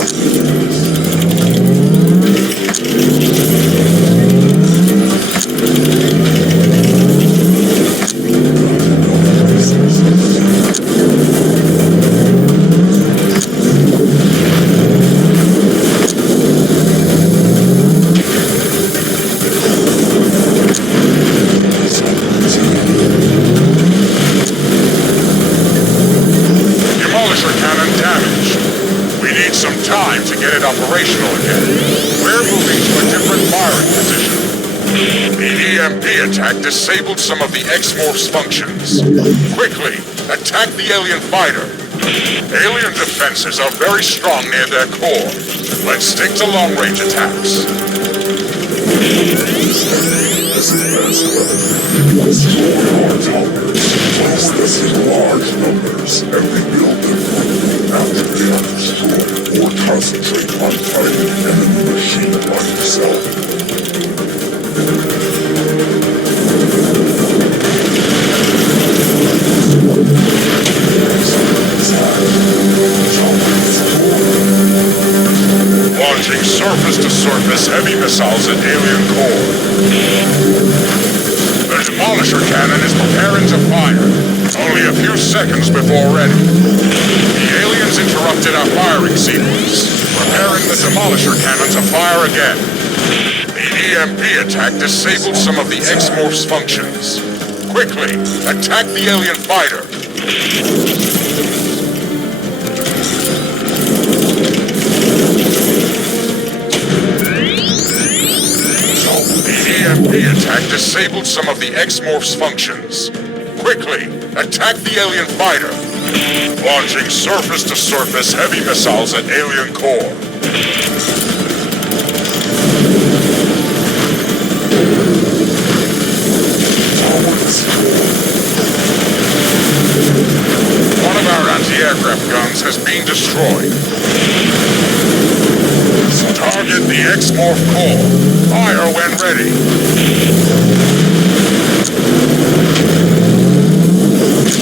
Operational again. We're moving to a different firing position. The EMP attack disabled some of the X-Morph's functions. Quickly, attack the alien fighter. Alien defenses are very strong near their core. Let's stick to long-range attacks. This advanced weapon destroy our towers. Place this in large numbers and rebuild them quickly after they are destroyed. Or concentrate on fighting an enemy machine by yourself. Launching surface-to-surface heavy missiles at alien core. The demolisher cannon is preparing to fire. Only a few seconds before ready. The aliens interrupted our firing sequence. Preparing the demolisher cannon to fire again. The EMP attack disabled some of the X-Morph's functions. Quickly, attack the alien fighter. The EMP attack disabled some of the X-Morph's functions. Quickly, attack the alien fighter. Launching surface-to-surface heavy missiles at alien core. One of our anti-aircraft guns has been destroyed. Target the X-Morph core. Fire when ready.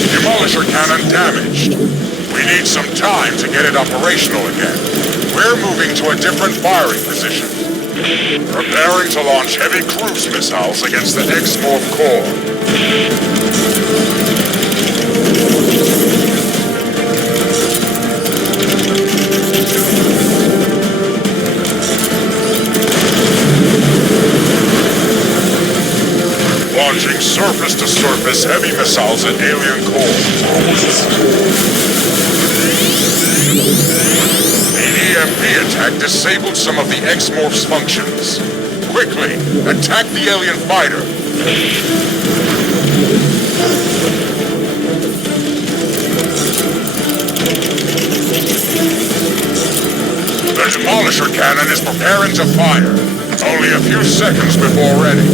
Demolisher cannon damaged. We need some time to get it operational again. We're moving to a different firing position. Preparing to launch heavy cruise missiles against the X-Morph core. Launching surface-to-surface heavy missiles at alien core. The EMP attack disabled some of the X-Morph's functions. Quickly, attack the alien fighter. The demolisher cannon is preparing to fire. Only a few seconds before ready.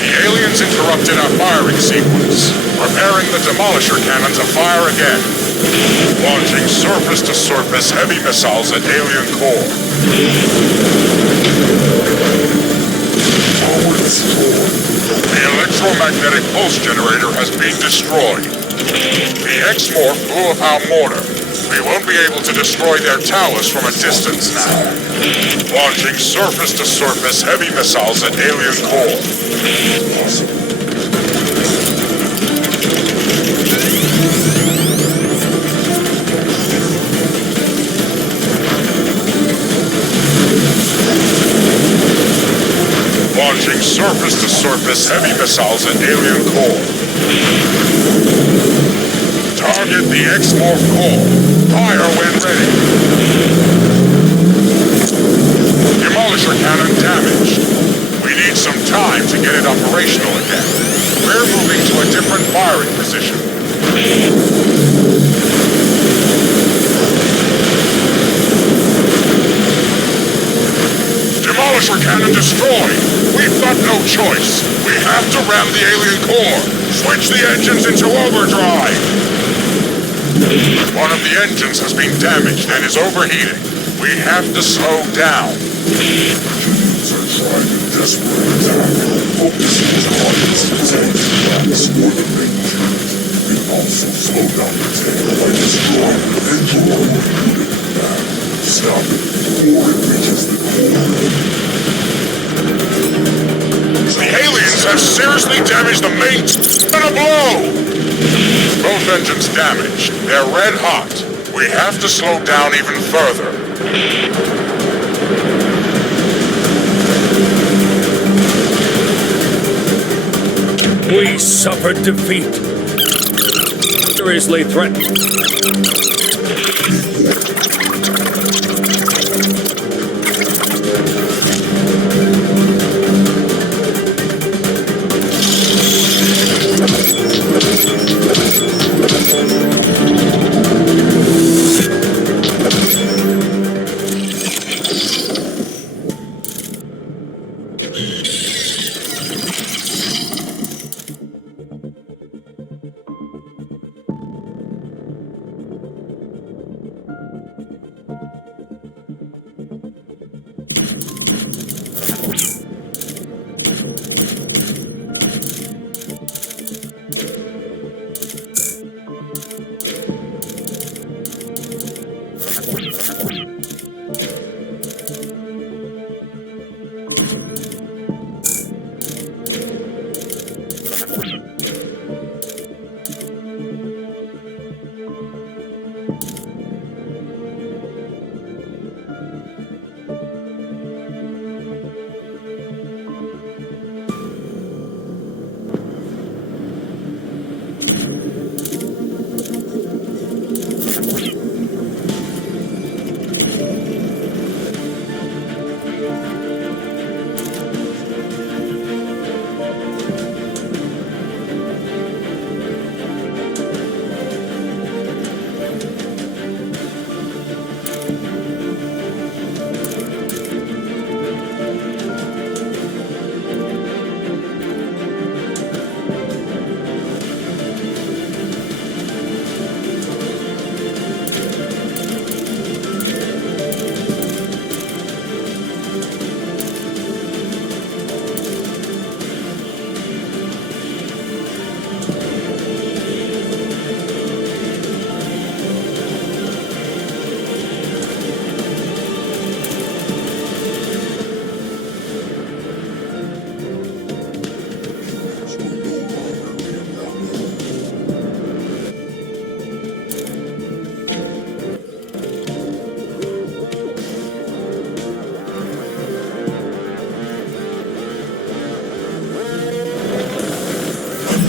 The aliens interrupted our firing sequence. Preparing the demolisher cannon to fire again. Launching surface-to-surface heavy missiles at alien core. The electromagnetic pulse generator has been destroyed. The X-Morph blew up our mortar. We won't be able to destroy their towers from a distance now. Launching surface-to-surface heavy missiles at alien core. Launching surface-to-surface heavy missiles at alien core. Target the X-Morph core. Fire when ready. Demolisher cannon damaged. We need some time to get it operational again. We're moving to a different firing position. Demolisher cannon destroyed! We've got no choice! We have to ram the alien core! Switch the engines into overdrive! One of the engines has been damaged and is overheating. We have to slow down. Humans are trying a desperate attack, focusing targets and tanks tracks more than they can. We also slow down the tank by destroying the Endor unit back. Stop it before it reaches the core. The aliens have seriously damaged the main and a blow! Both engines damaged. They're red hot. We have to slow down even further. We suffered defeat. Seriously threatened.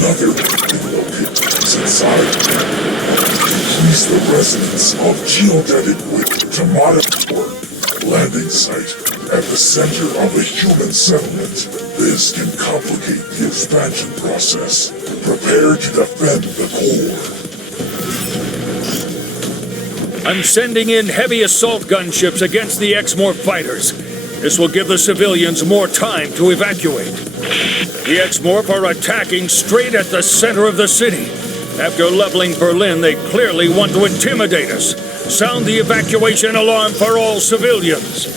Another locations inside. Increase the resonance of geodetic width to monitor landing site at the center of a human settlement. This can complicate the expansion process. Prepare to defend the core. I'm sending in heavy assault gunships against the X-Morph fighters. This will give the civilians more time to evacuate. The X-Morph are attacking straight at the center of the city. After leveling Berlin, they clearly want to intimidate us. Sound the evacuation alarm for all civilians.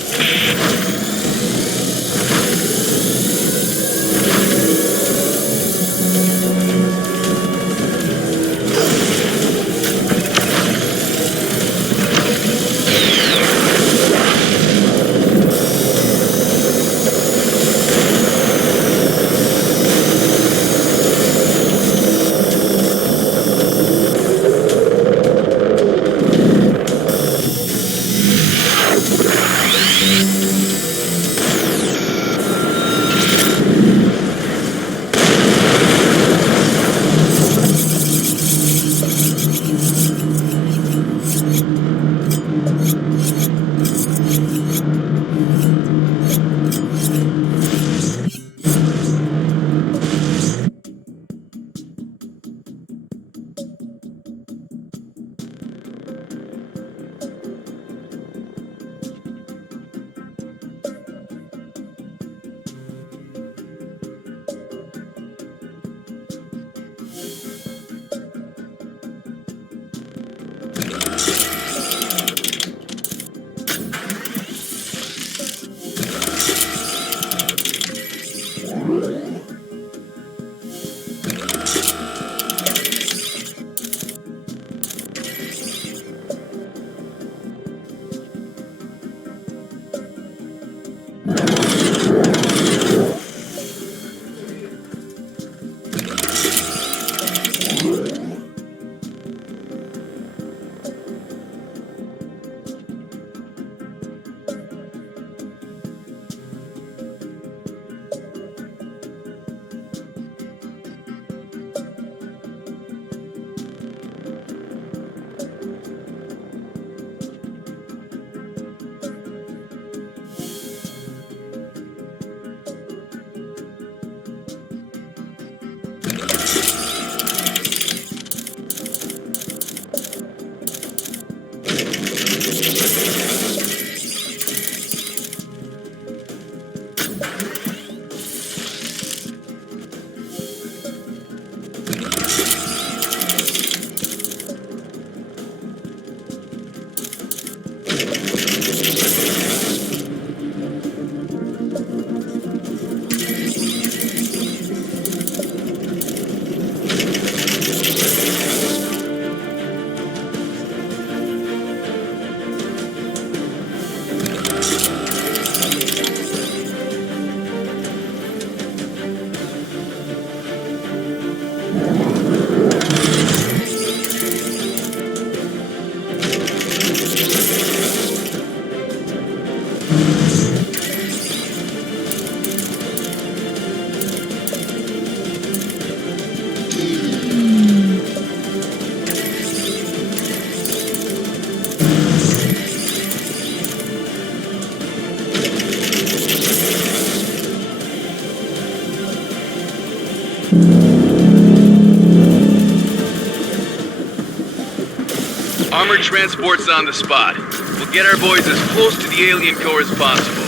Armored transport's on the spot. We'll get our boys as close to the alien core as possible.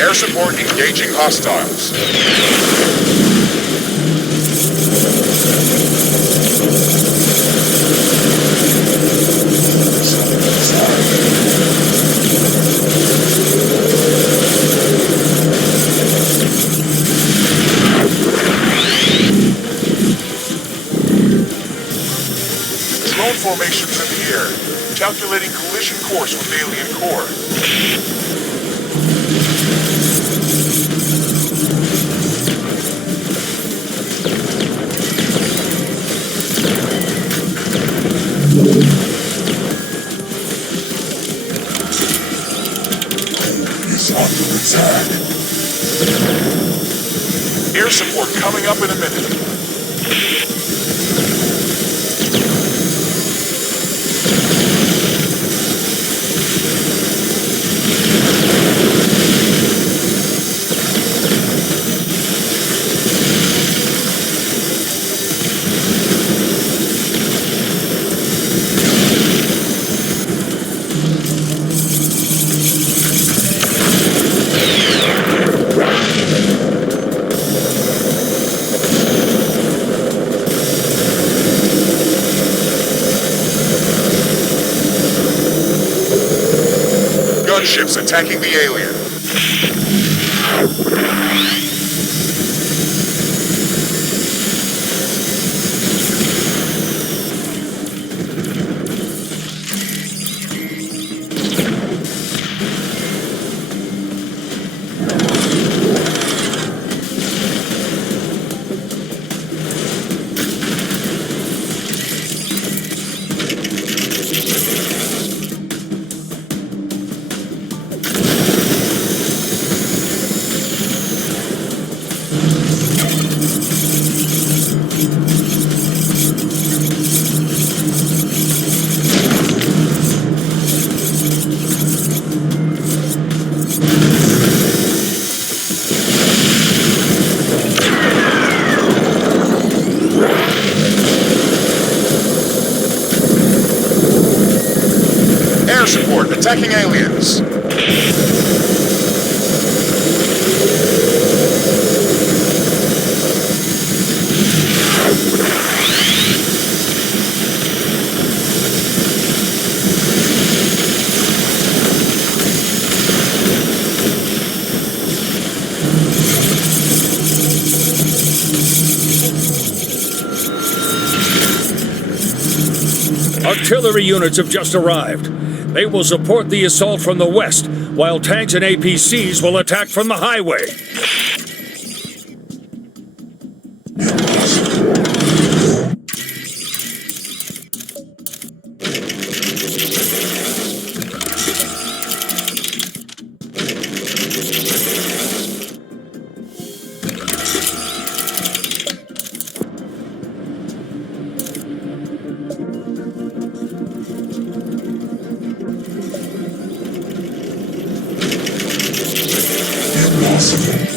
Air support engaging hostiles. Drone formations in the air. Calculating collision course with alien core. He's under attack. Air support coming up in a minute. Gunships attacking the alien. Air support attacking aliens. Artillery units have just arrived. They will support the assault from the west, while tanks and APCs will attack from the highway. Impossible.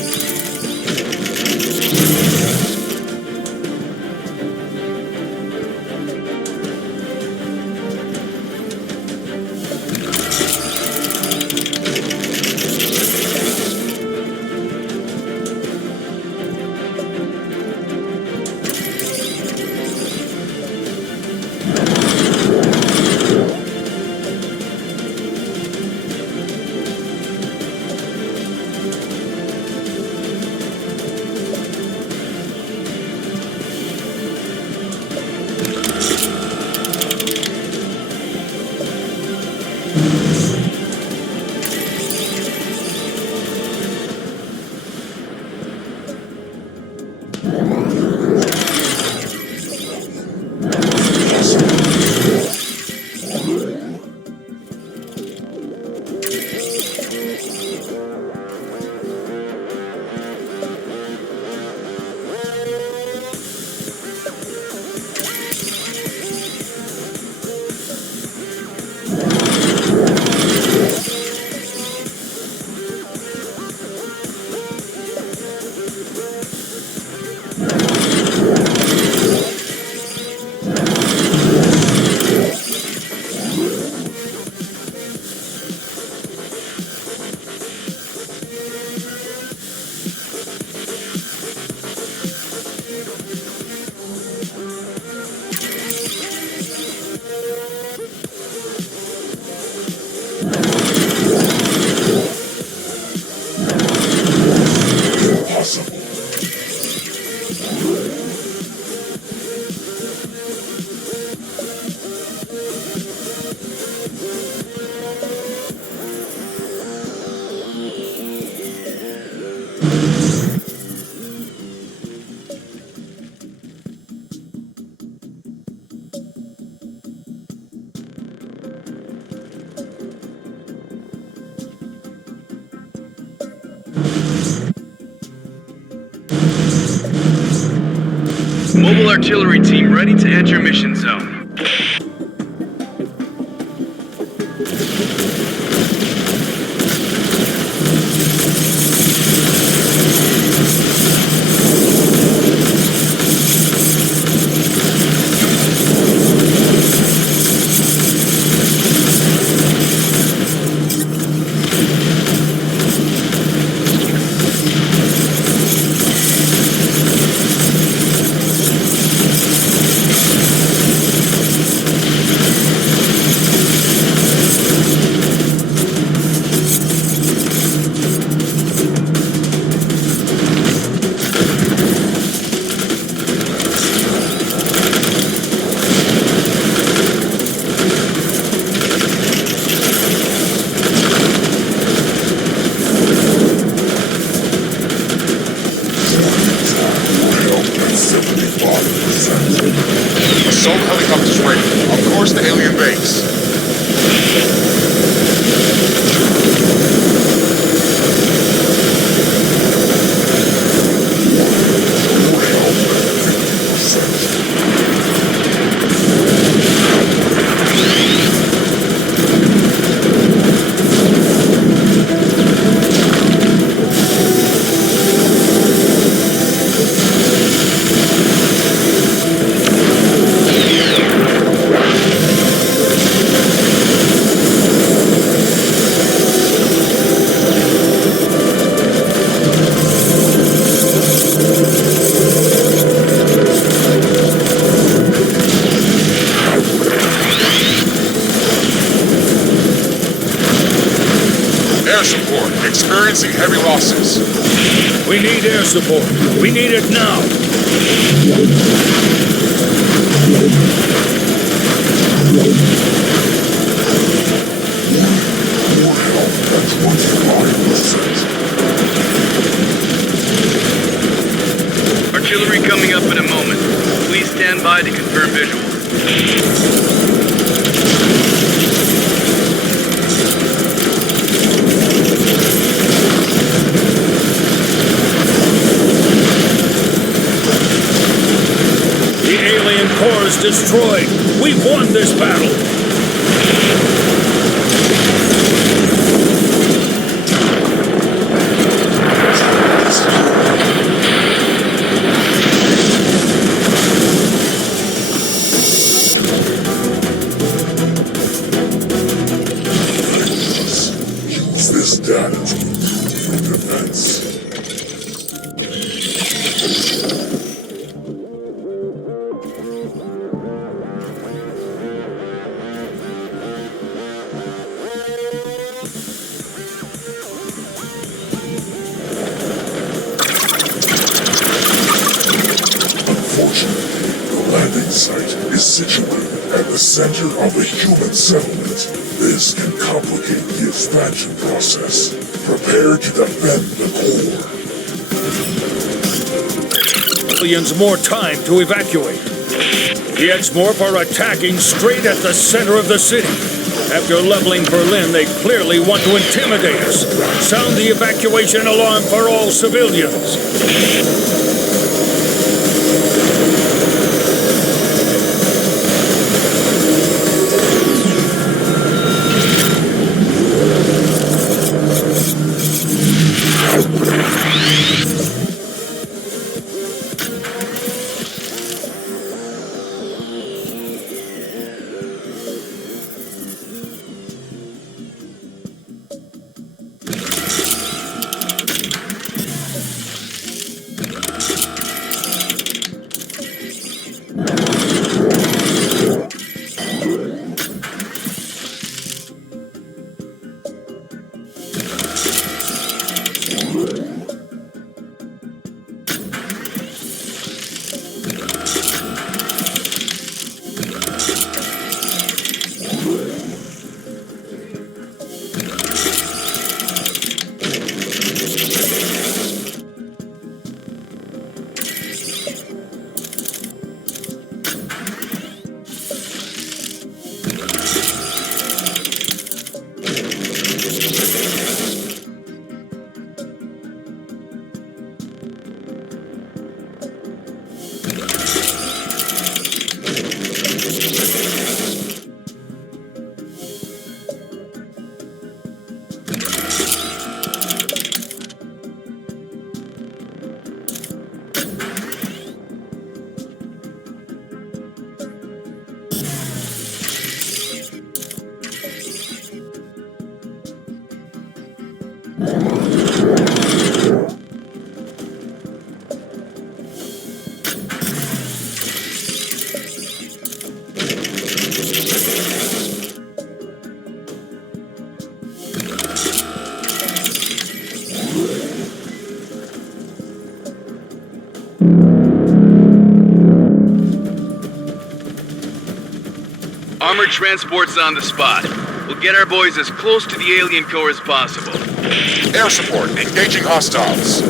Mobile artillery team ready to enter mission zone. Assault helicopters ready. On course to alien base. Air support, experiencing heavy losses. We need air support. We need it now. Artillery coming up in a moment. Please stand by to confirm visual. The alien core is destroyed. We've won this battle. Use this data to improve your defense. Unfortunately, the landing site is situated at the center of a human settlement. This can complicate the expansion process. Prepare to defend the core. Aliens more time to evacuate. The X-Morph are attacking straight at the center of the city. After leveling Berlin, they clearly want to intimidate us. Sound the evacuation alarm for all civilians. armored transports on the spot. We'll get our boys as close to the alien core as possible. Air support, engaging hostiles.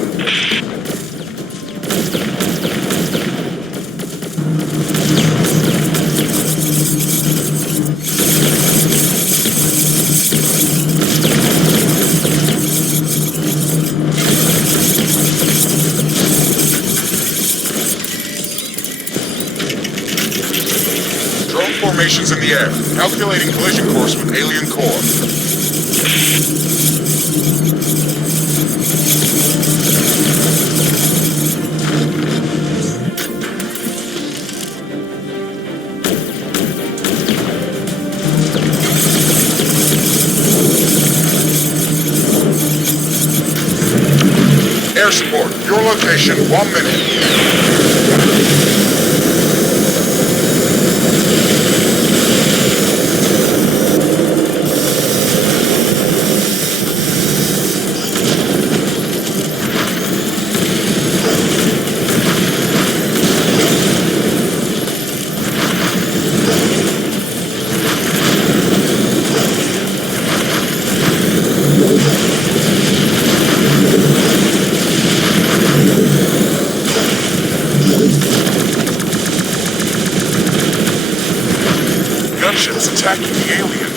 Drone formations in the air. Calculating collision course with alien core. Air support, your location, 1 minute. Gunships attacking the alien.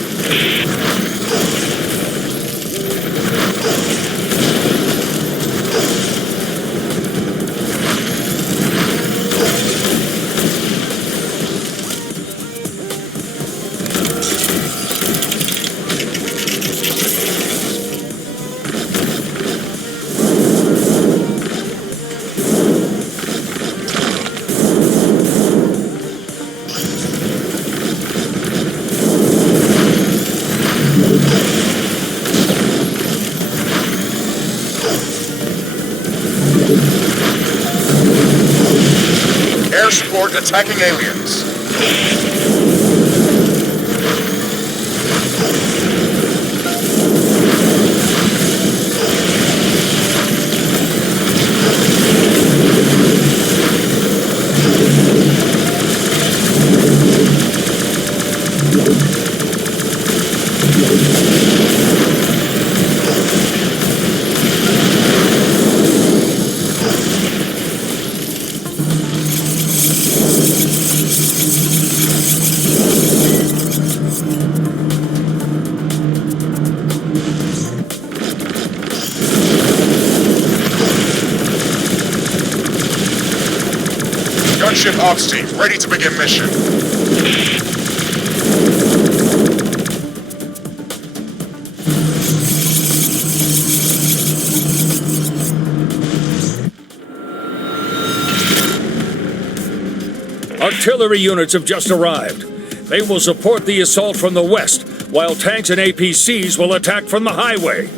Air support attacking aliens. Gunship ops team, ready to begin mission. Artillery units have just arrived. They will support the assault from the west, while tanks and APCs will attack from the highway.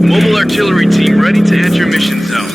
Mobile artillery team ready to enter mission zone.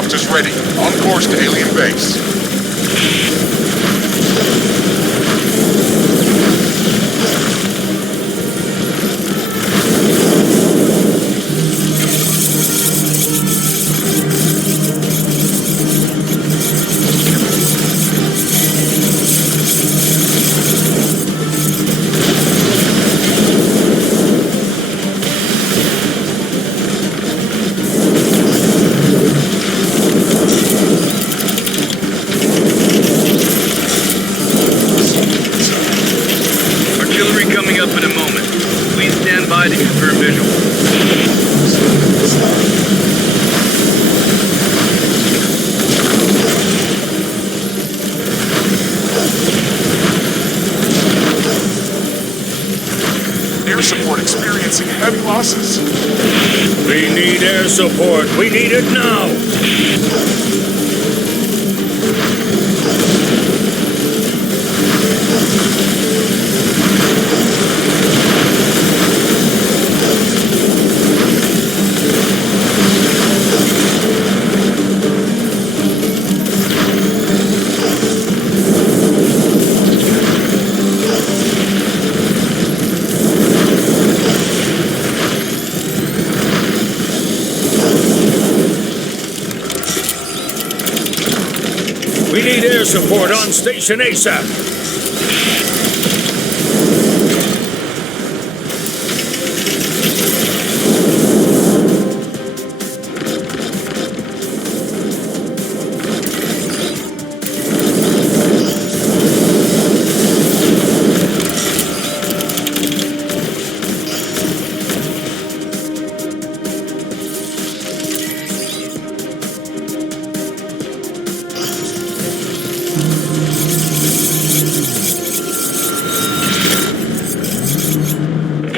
helicopters ready. On course to alien base. Artillery coming up in a moment. Please stand by to confirm visual. Air support experiencing heavy losses. We need air support. We need it now. We need air support on station ASAP.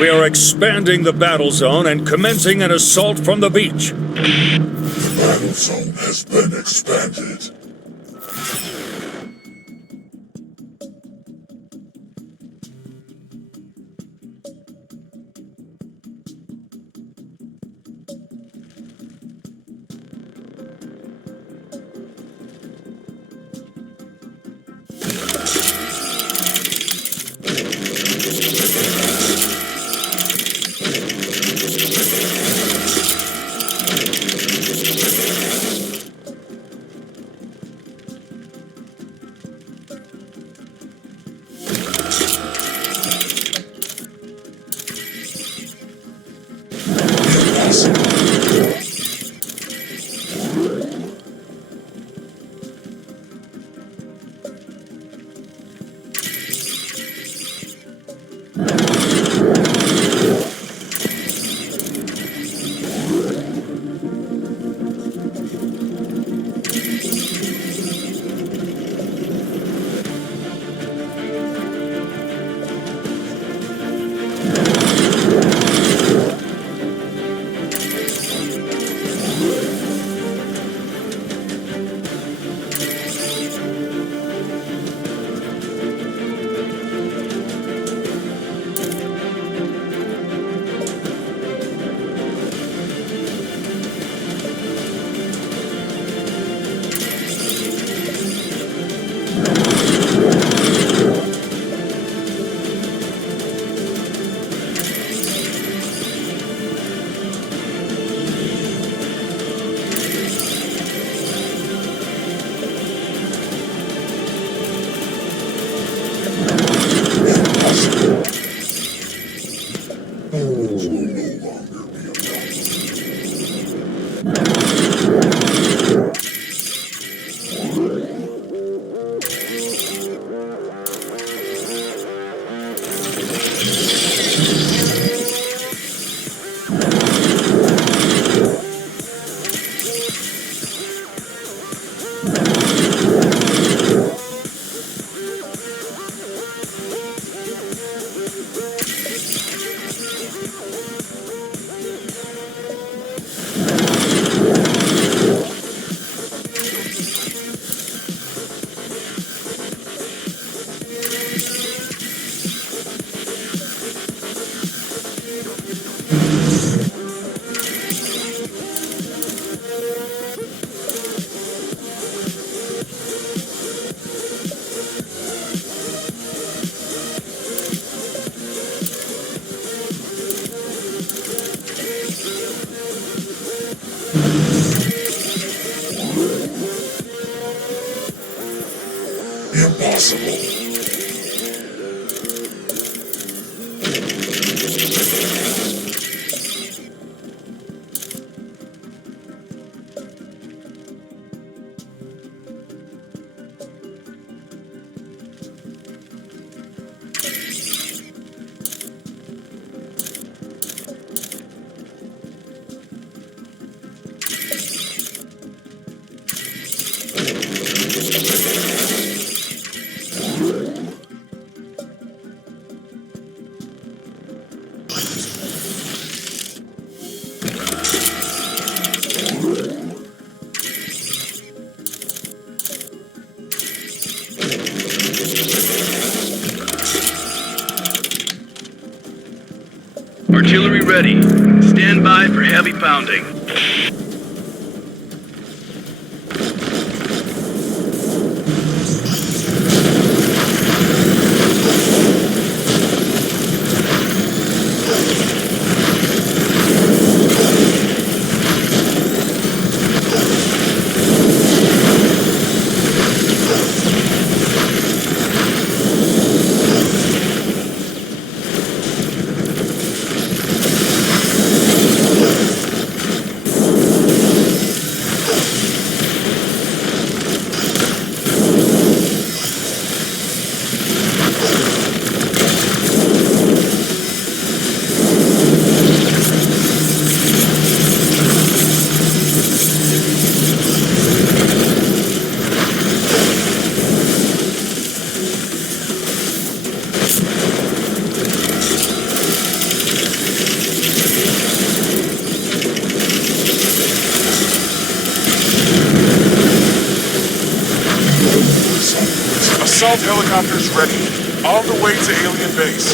We are expanding the battle zone and commencing an assault from the beach. The battle zone has been expanded. ready. Stand by for heavy pounding. Assault helicopters ready. On the way to alien base.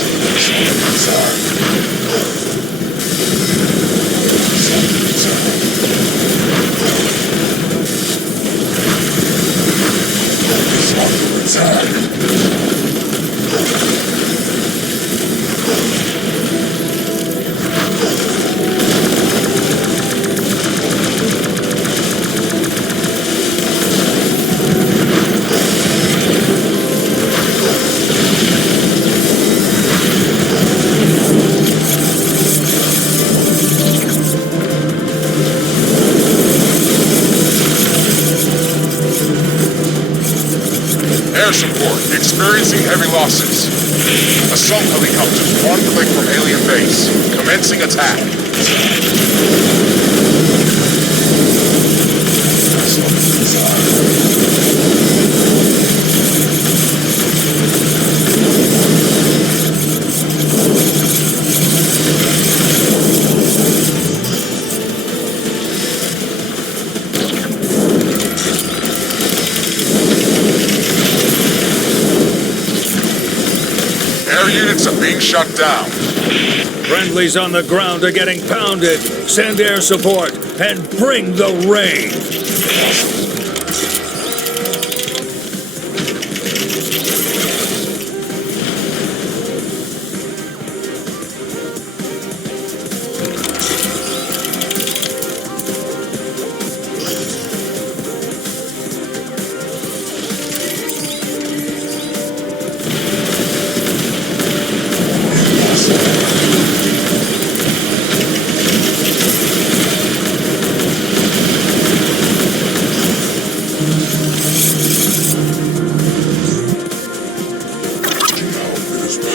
Air support, experiencing heavy losses. Assault helicopters, one click from alien base. Commencing attack. Air units are being shut down. Friendlies on the ground are getting pounded. Send air support and bring the rain.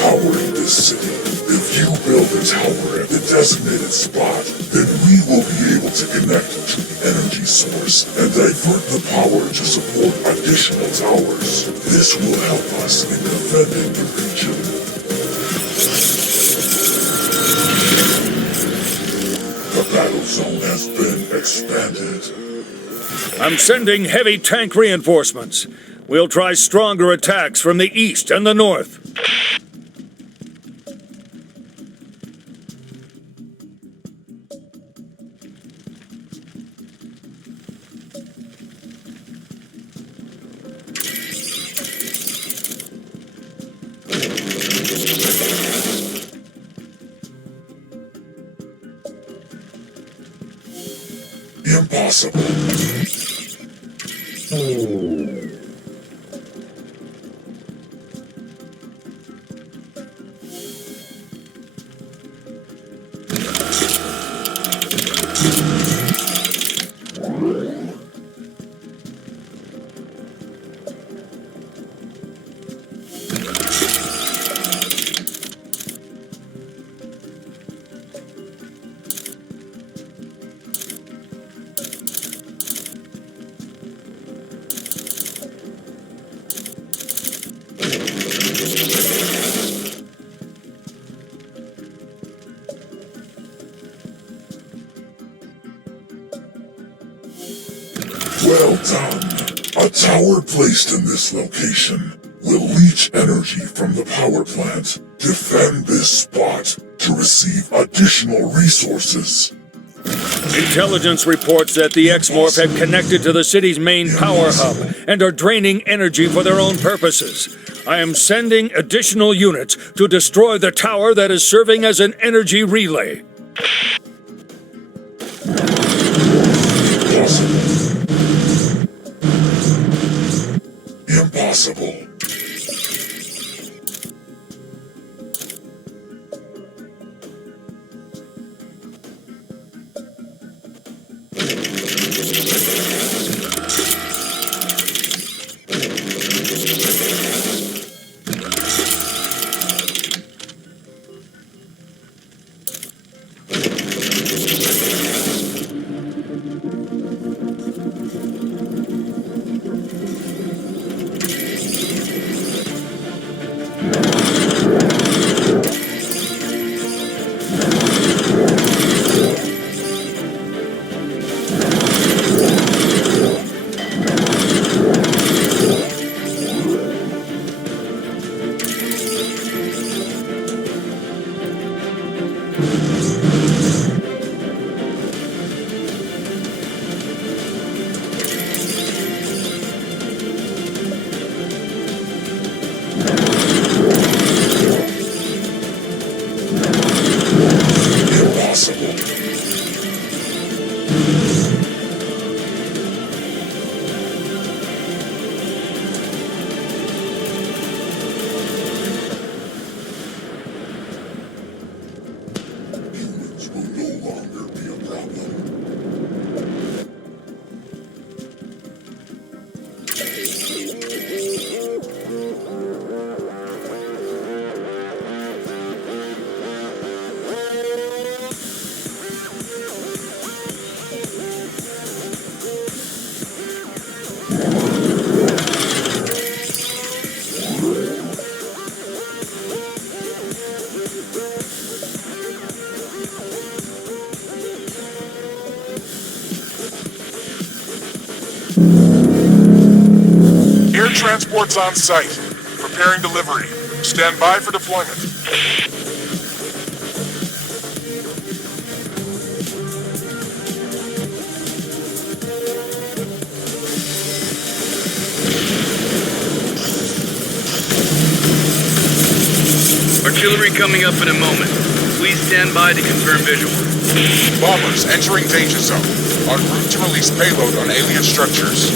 Powering this city. If you build a tower at the designated spot, then we will be able to connect to the energy source and divert the power to support additional towers. This will help us in defending the region. The battle zone has been expanded. I'm sending heavy tank reinforcements. We'll try stronger attacks from the east and the north. Impossible. Well done. A tower placed in this location will leach energy from the power plant. Defend this spot to receive additional resources. Intelligence reports that the X-Morph have connected to the city's main power hub and are draining energy for their own purposes. I am sending additional units to destroy the tower that is serving as an energy relay. Impossible. Air transport's on site. Preparing delivery. Stand by for deployment. Artillery coming up in a moment. Please stand by to confirm visual. Bombers entering danger zone. En route to release payload on alien structures.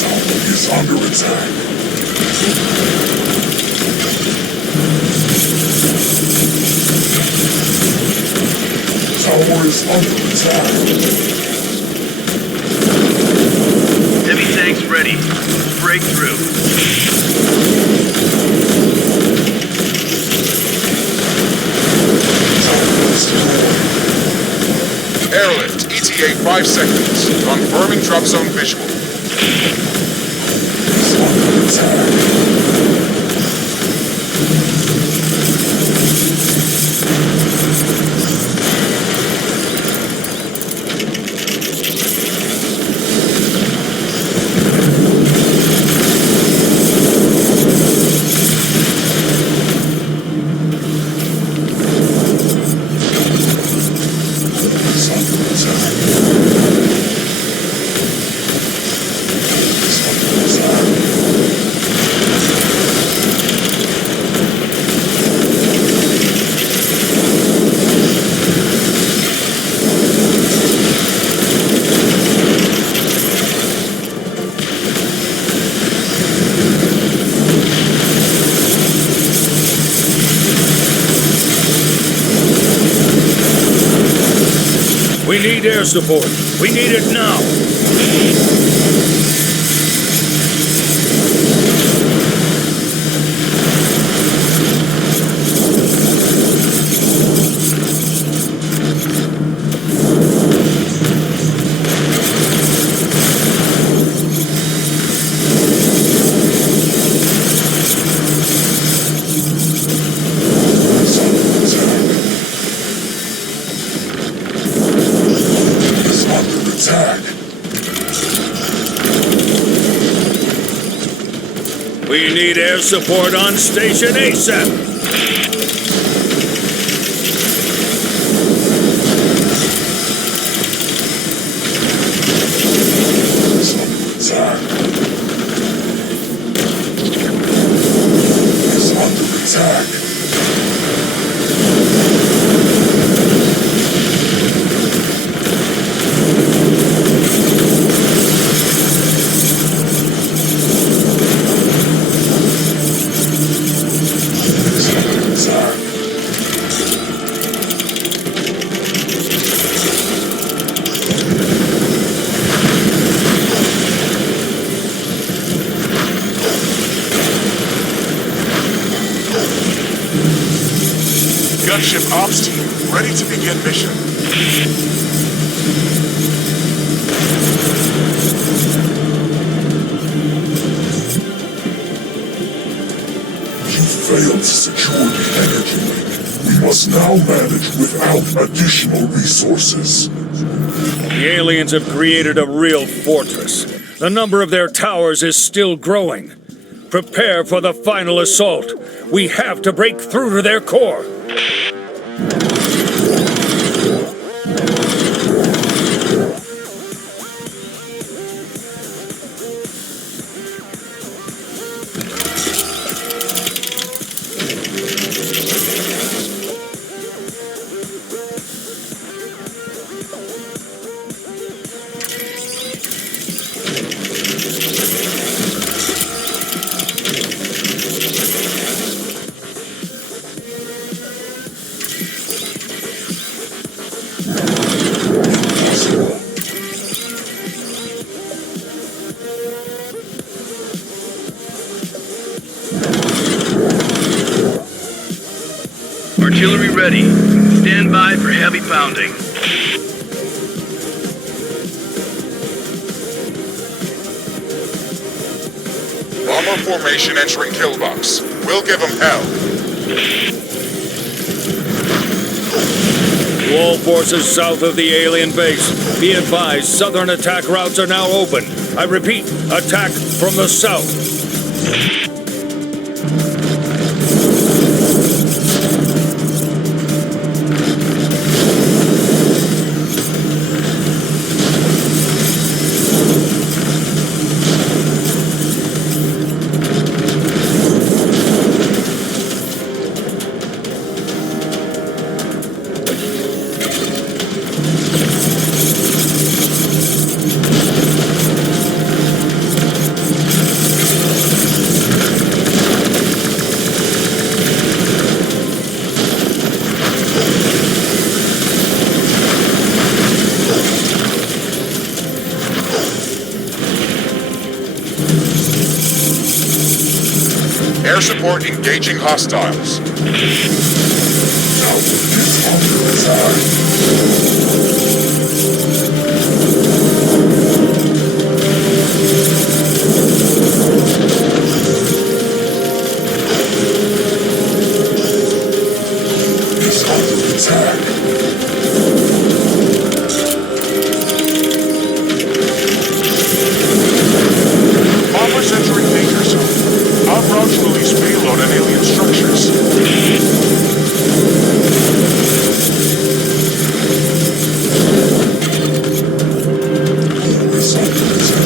Tower is under attack. Tower is under attack. Heavy tanks ready. Break through. Airlift. ETA 5 seconds. Confirming drop zone visual. Is under attack. We need air support. We need it now. Is under attack. We need air support on station ASAP. It's under attack. Gunship Ops Team, ready to begin mission. You failed to secure the energy link. We must now manage without additional resources. The aliens have created a real fortress. The number of their towers is still growing. Prepare for the final assault. We have to break through to their core. Artillery ready. Stand by for heavy pounding. Bomber formation entering kill box. We'll give them hell. To all forces south of the alien base, be advised southern attack routes are now open. I repeat, attack from the south. Air support engaging hostiles. It's under attack. Bombers entering danger zone. En route to release payload on alien structures. It's under attack.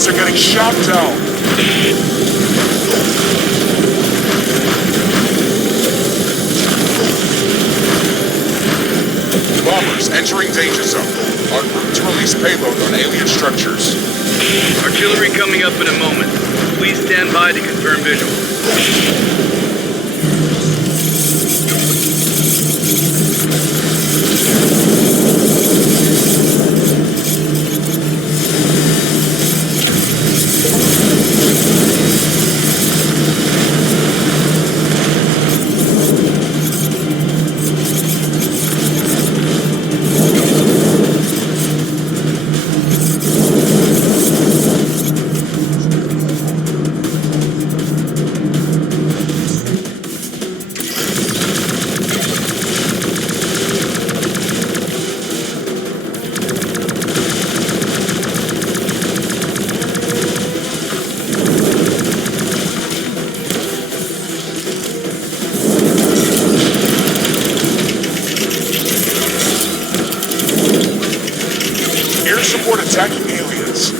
Are getting shot down. bombers entering danger zone. En route to release payload on alien structures. Artillery coming up in a moment. Please stand by to confirm visual. Air support attacking aliens.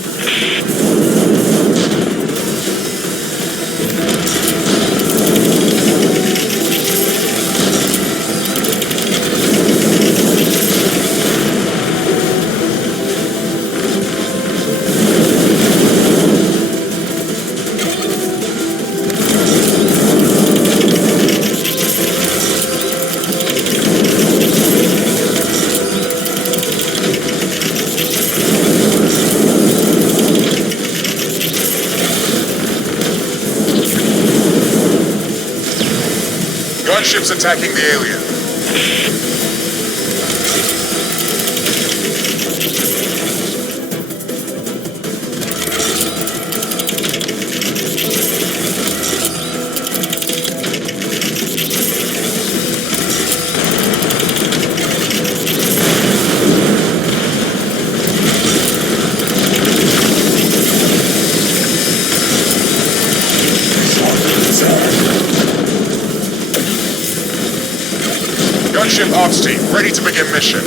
Gunships attacking the alien. Gunship ops team, ready to begin mission.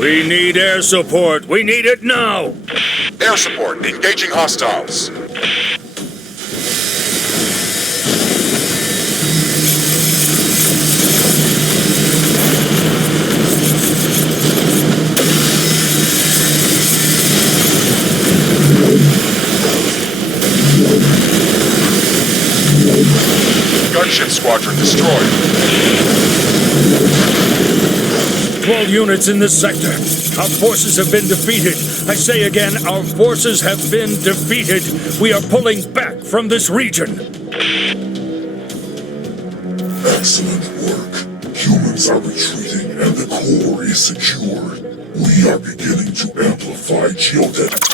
We need air support. We need it now. Air support, engaging hostiles. Gunship squadron destroyed. 12 units in this sector. Our forces have been defeated. I say again, our forces have been defeated. We are pulling back from this region. Excellent work. Humans are retreating and the core is secure. We are beginning to amplify geodynamics.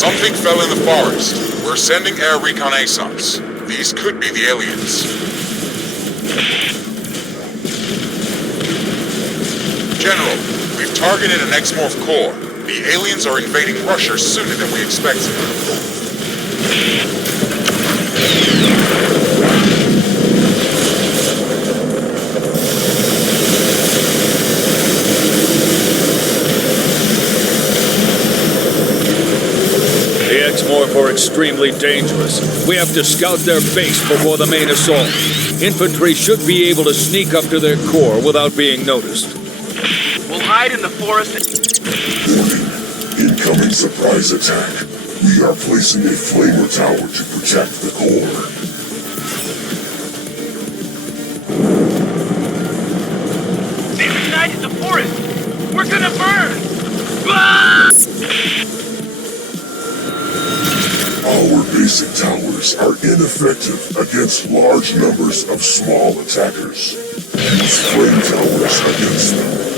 Something fell in the forest. We're sending air reconnaissance. These could be the aliens. General, we've targeted an X-Morph core. The aliens are invading Russia sooner than we expected. The X-Morph are extremely dangerous. We have to scout their base before the main assault. Infantry should be able to sneak up to their core without being noticed. We'll hide in the forest. Warning. Incoming surprise attack. We are placing a flamer tower to protect the core. They've ignited the forest! We're gonna burn! Ah! Our basic towers are ineffective against large numbers of small attackers. Use flame towers against them.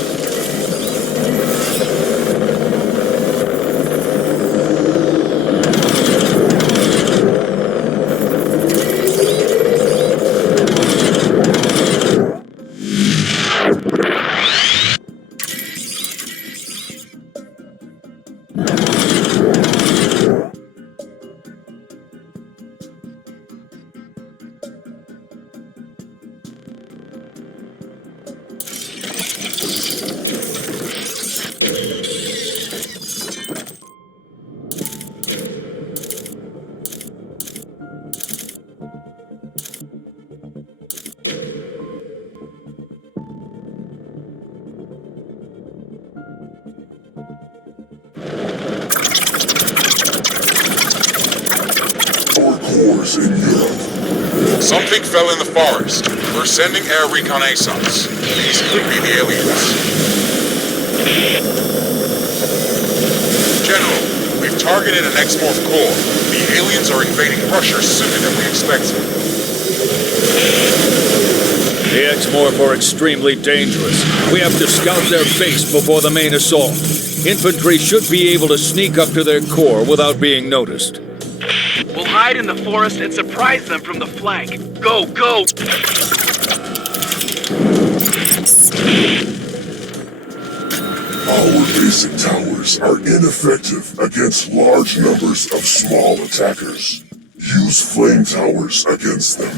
Cores in Europe. Something fell in the forest. We're sending air reconnaissance. These could be the aliens. General, we've targeted an X-Morph core. The aliens are invading Russia sooner than we expected. The X-Morph are extremely dangerous. We have to scout their base before the main assault. Infantry should be able to sneak up to their core without being noticed. We'll hide in the forest and surprise them from the flank. Go, go! Our basic towers are ineffective against large numbers of small attackers. Use flame towers against them.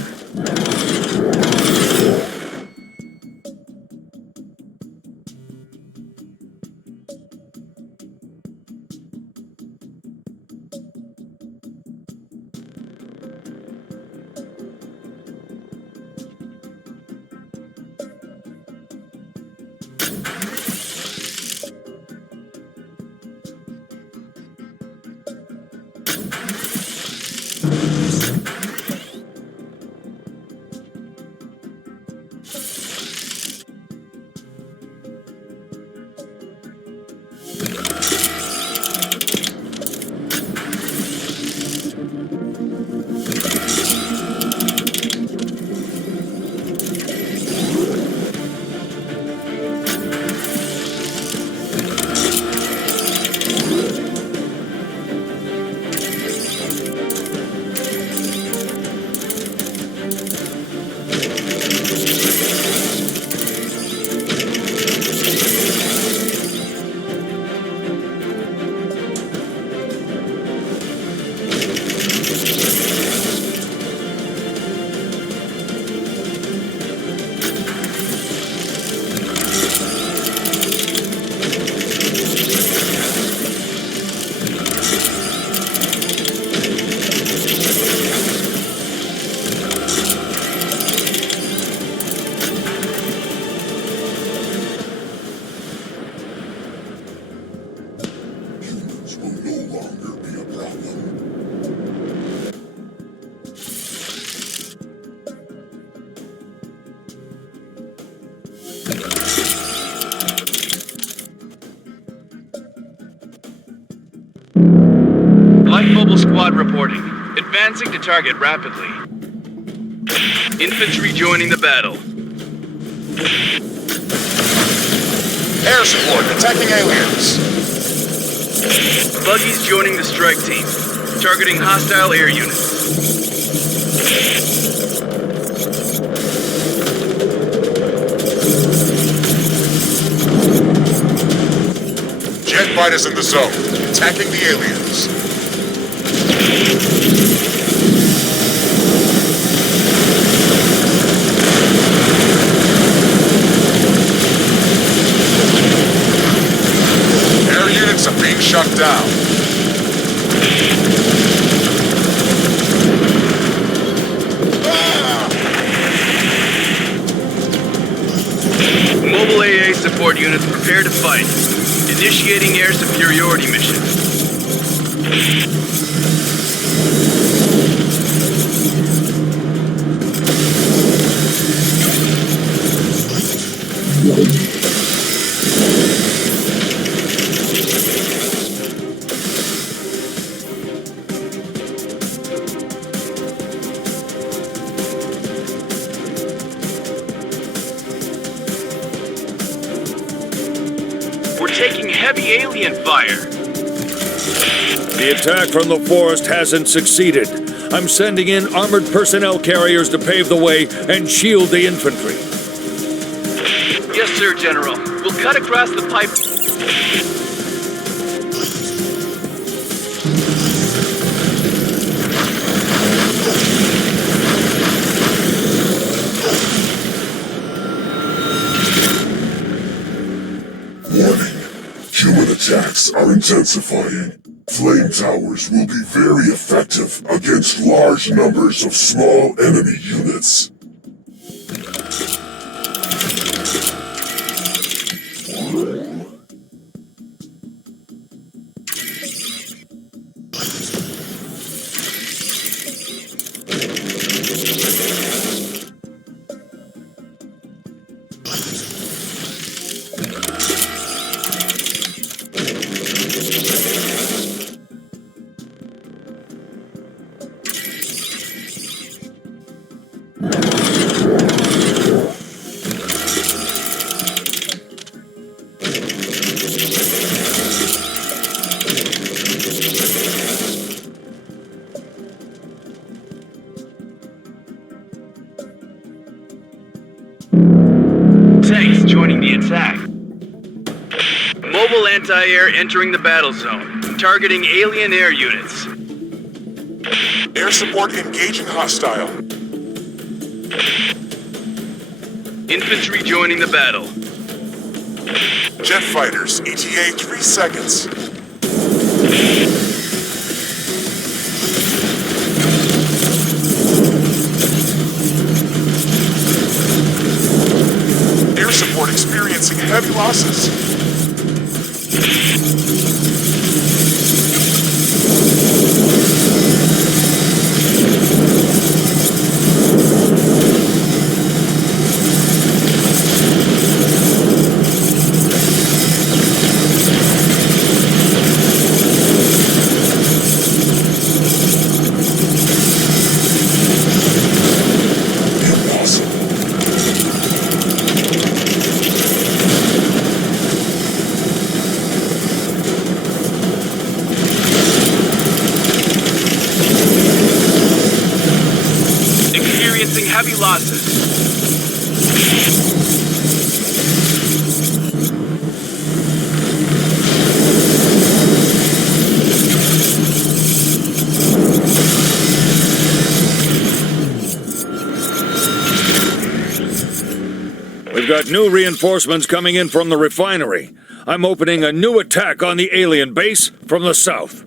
Light Mobile Squad reporting. Advancing to target rapidly. Infantry joining the battle. Air support attacking aliens. Buggies joining the strike team. Targeting hostile air units. fighters in the zone, attacking the aliens. Air units are being shut down. Mobile AA support units prepare to fight. Initiating air superiority mission. We're taking heavy alien fire. The attack from the forest hasn't succeeded. I'm sending in armored personnel carriers to pave the way and shield the infantry. Yes, sir, General. We'll cut across the pipe. Warning. Human attacks are intensifying. Flame towers will be very effective against large numbers of small enemy units. Tanks joining the attack. Mobile anti-air entering the battle zone, targeting alien air units. Air support engaging hostile. Infantry joining the battle. Jet fighters, ETA 3 seconds. Air support experiencing heavy losses. Experiencing heavy losses. We've got new reinforcements coming in from the refinery. I'm opening a new attack on the alien base from the south.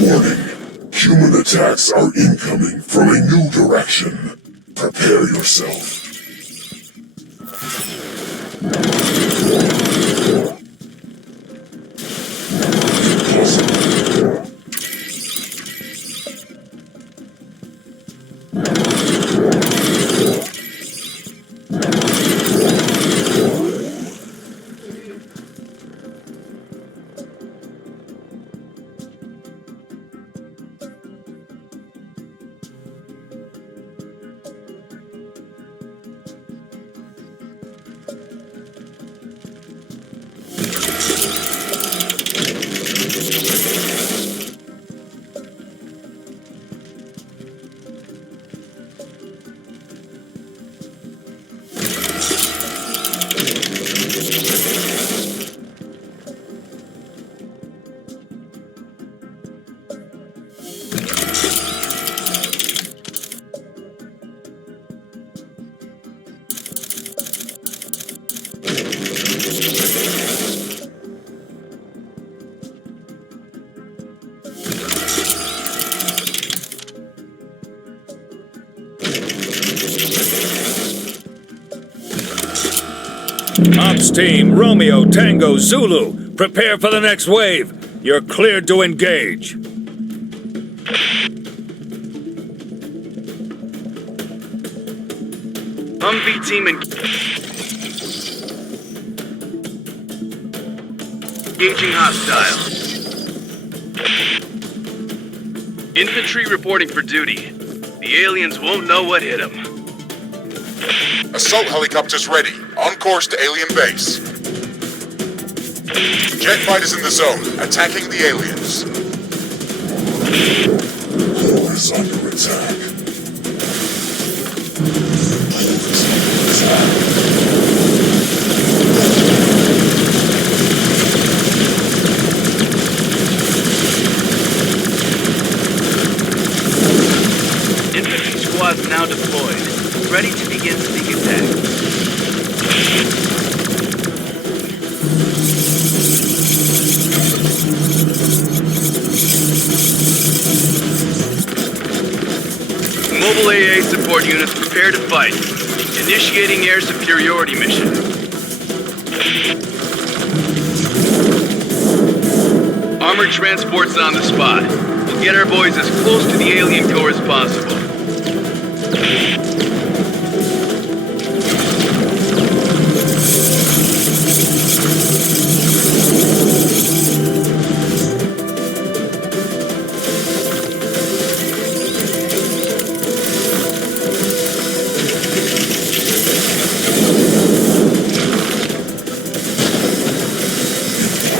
Warning. Human attacks are incoming from a new direction. Prepare yourself. Ops team, Romeo, Tango, Zulu, prepare for the next wave. You're cleared to engage. Humvee team engaging hostile. Infantry reporting for duty. The aliens won't know what hit them. Assault helicopters ready. On course to alien base. Jet fighters in the zone, attacking the aliens. Core is under attack. Infantry squads now deployed, ready to begin sneak attack. Mobile AA support units prepare to fight. Initiating air superiority mission. Armored transport's on the spot. We'll get our boys as close to the alien core as possible.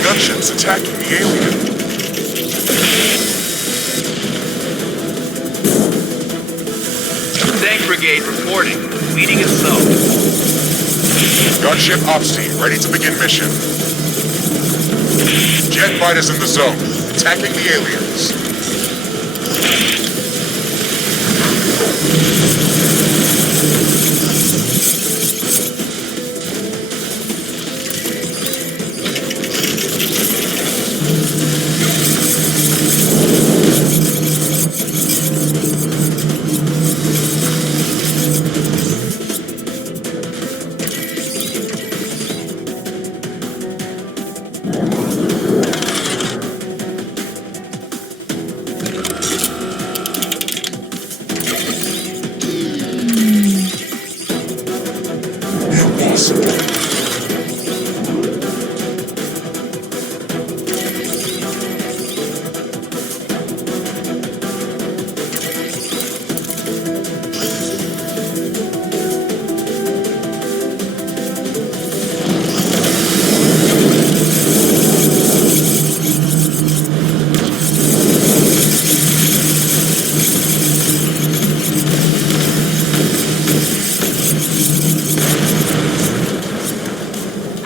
Gunships attacking the alien. Tank brigade reporting. Leading assault. Gunship ops team ready to begin mission. Jet fighters in the zone, attacking the aliens.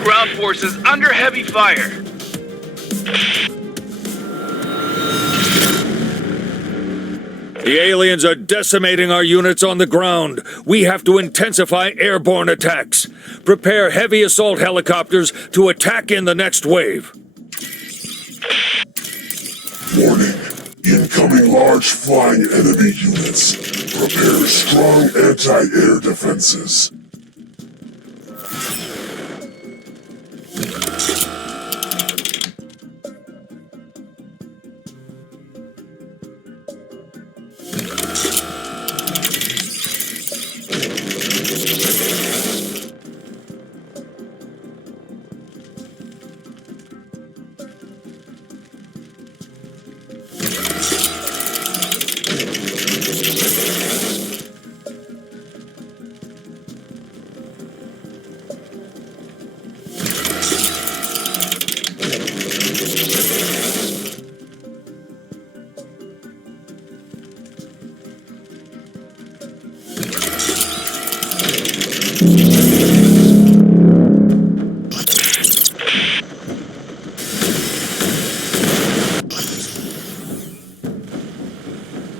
Ground forces under heavy fire. The aliens are decimating our units on the ground. We have to intensify airborne attacks. Prepare heavy assault helicopters to attack in the next wave. Warning. Incoming large flying enemy units. Prepare strong anti-air defenses.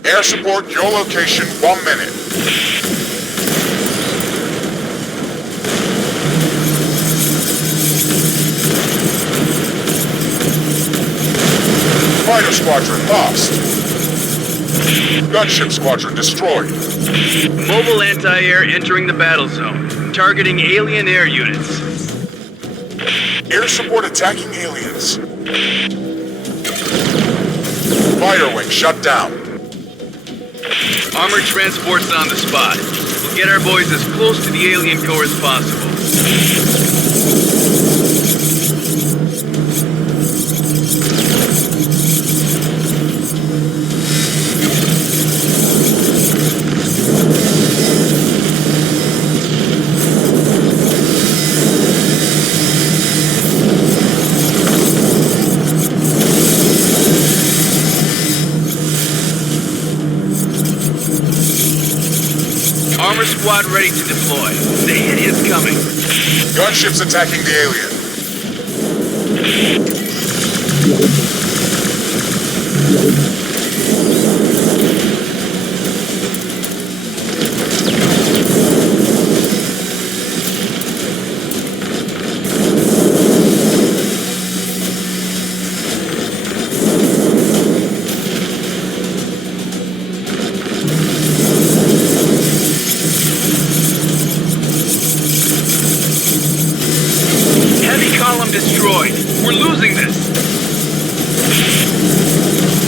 Air support, your location, 1 minute. Fighter squadron lost. Gunship squadron destroyed. Mobile anti-air entering the battle zone, targeting alien air units. Air support attacking aliens. Fire wing shut down. Armored transport's on the spot. We'll get our boys as close to the alien core as possible. Armor squad ready to deploy. The hit is coming. Gunships attacking the alien. Destroyed. We're losing this.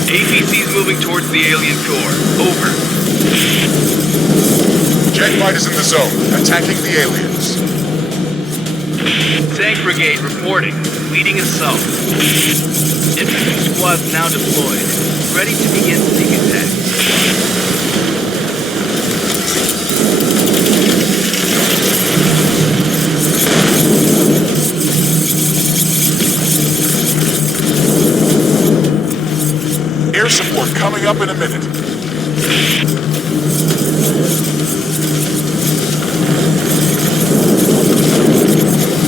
APC's moving towards the alien core. Over. Jet fighters in the zone, attacking the aliens. Tank brigade reporting. Leading assault. Infantry squads now deployed. Ready to begin sneak attack. Air support coming up in a minute.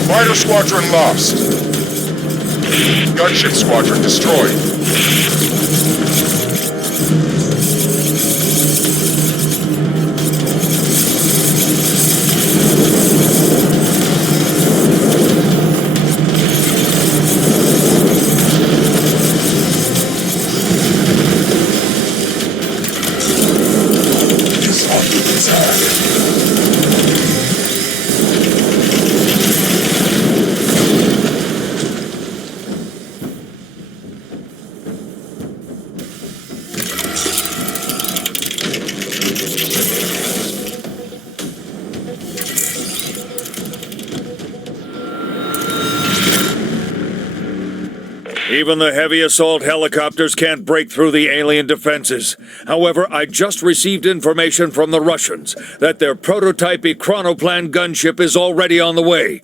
Fighter squadron lost. Gunship squadron destroyed. Even the heavy assault helicopters can't break through the alien defenses. However, I just received information from the Russians that their prototype Chronoplan gunship is already on the way.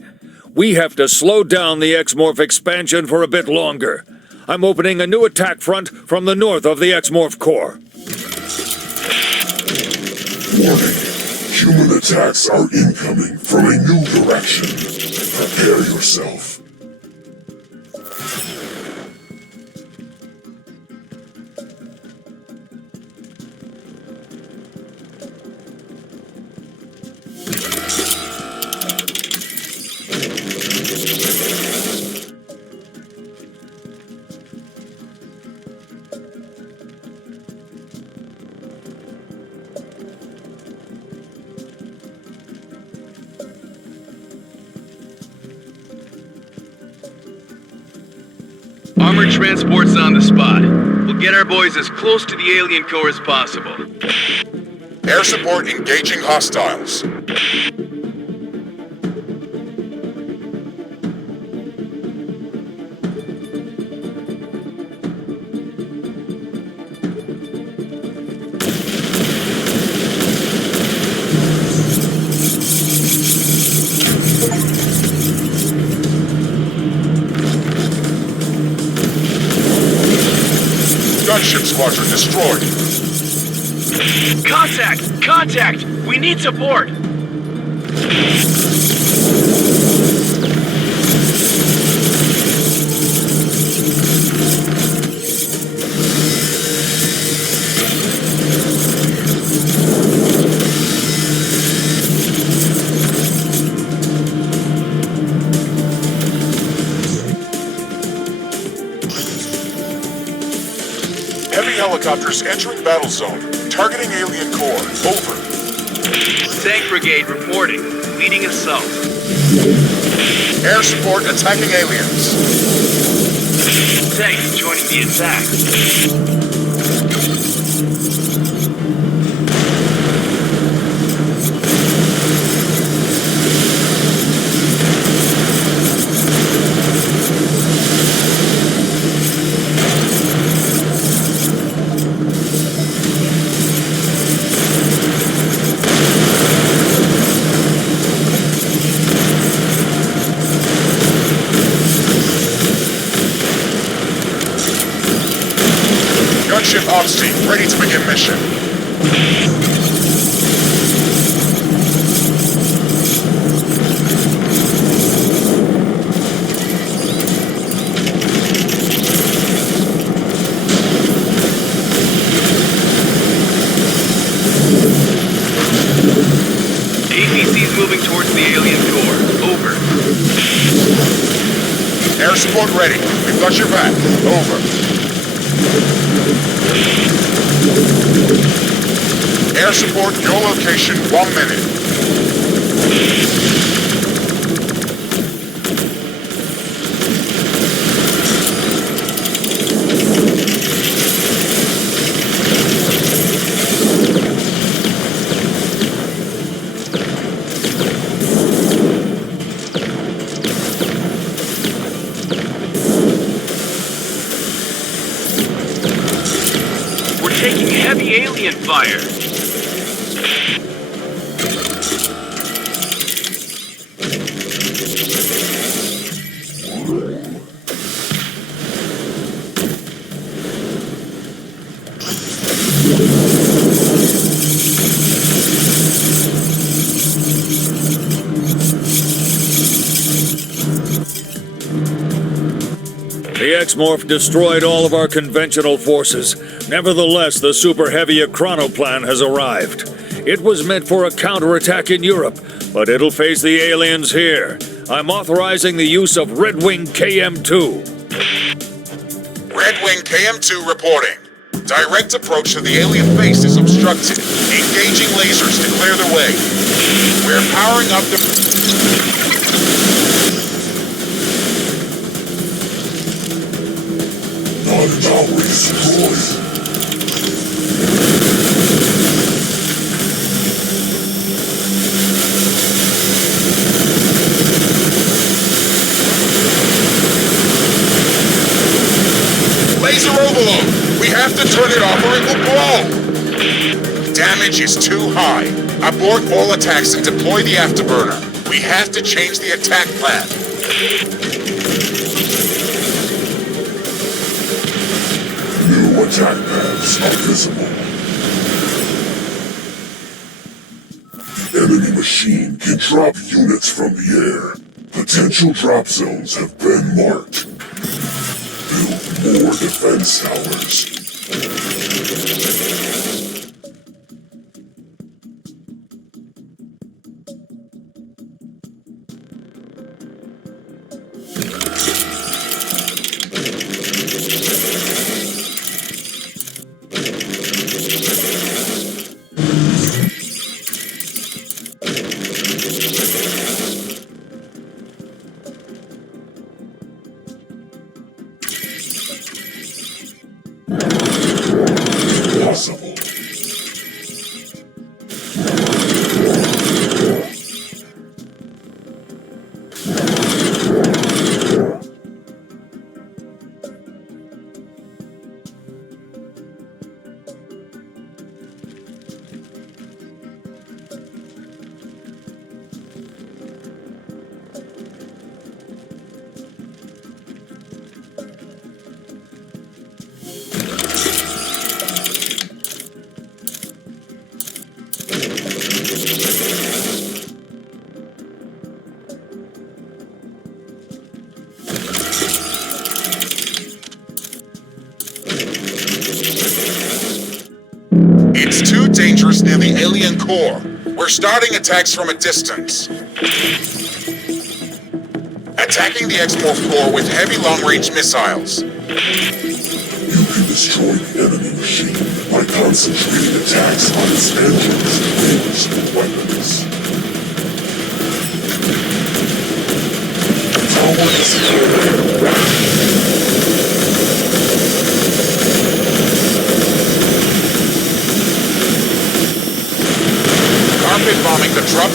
We have to slow down the X-Morph expansion for a bit longer. I'm opening a new attack front from the north of the X-Morph core. Warning. Human attacks are incoming from a new direction. Prepare yourself. Armored transport's on the spot. We'll get our boys as close to the alien core as possible. Air support engaging hostiles. Gunship squadron destroyed. Contact! Contact! We need support! Heavy helicopters entering battle zone. Targeting alien core. Over. Tank brigade reporting. leading assault. Air support attacking aliens. Tanks joining the attack. Gunship ops team, ready to begin mission. APC's moving towards the alien core. Over. Air support ready. We've got your back. Over. Air support, your location, 1 minute. We're taking heavy alien fire. The X-Morph destroyed all of our conventional forces. Nevertheless, the Super Heavy Chronoplan has arrived. It was meant for a counterattack in Europe, but it'll face the aliens here. I'm authorizing the use of Red Wing KM-2. Red Wing KM-2 reporting. Direct approach to the alien base is obstructed. Engaging lasers to clear the way. We're powering up the... Non-tower destroyed. Laser overload! We have to turn it off or it will blow! Damage is too high. Abort all attacks and deploy the afterburner. We have to change the attack plan. New attack paths are visible. Enemy machine can drop units from the air. Potential drop zones have been marked. Build more defense towers. Possible. It's too dangerous near the alien core. We're starting attacks from a distance. Attacking the X-Morph core with heavy long-range missiles. You can destroy the enemy machine by concentrating attacks on its engines, wings, and weapons.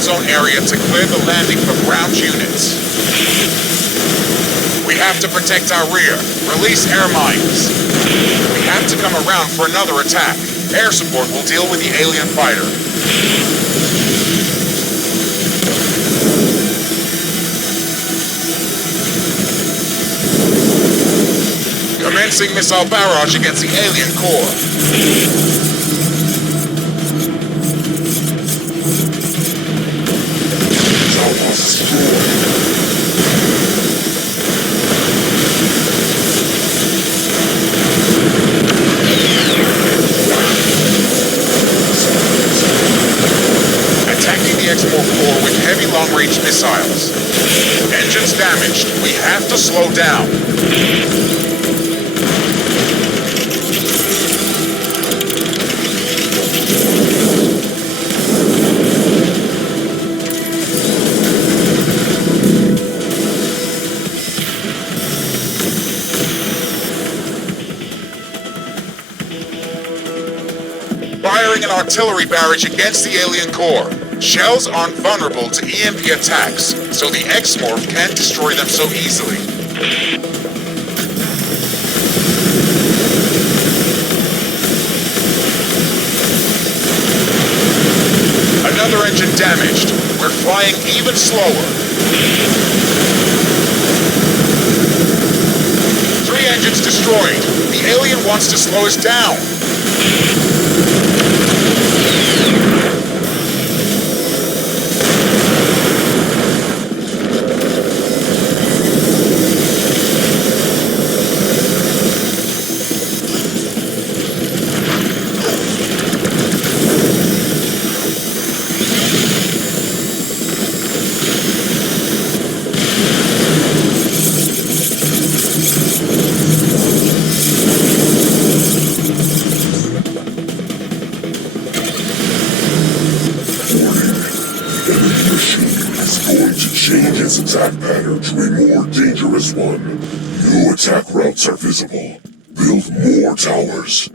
zone area to clear the landing for ground units. We have to protect our rear. Release air mines. We have to come around for another attack. Air support will deal with the alien fighter. Commencing missile barrage against the alien core. Attacking the X-Morph core with heavy long-range missiles. Engines damaged. We have to slow down. Firing an artillery barrage against the alien core. Shells aren't vulnerable to EMP attacks, so the X-Morph can't destroy them so easily. Another engine damaged. We're flying even slower. 3 engines destroyed. The alien wants to slow us down. Change its attack pattern to a more dangerous one. New attack routes are visible. Build more towers.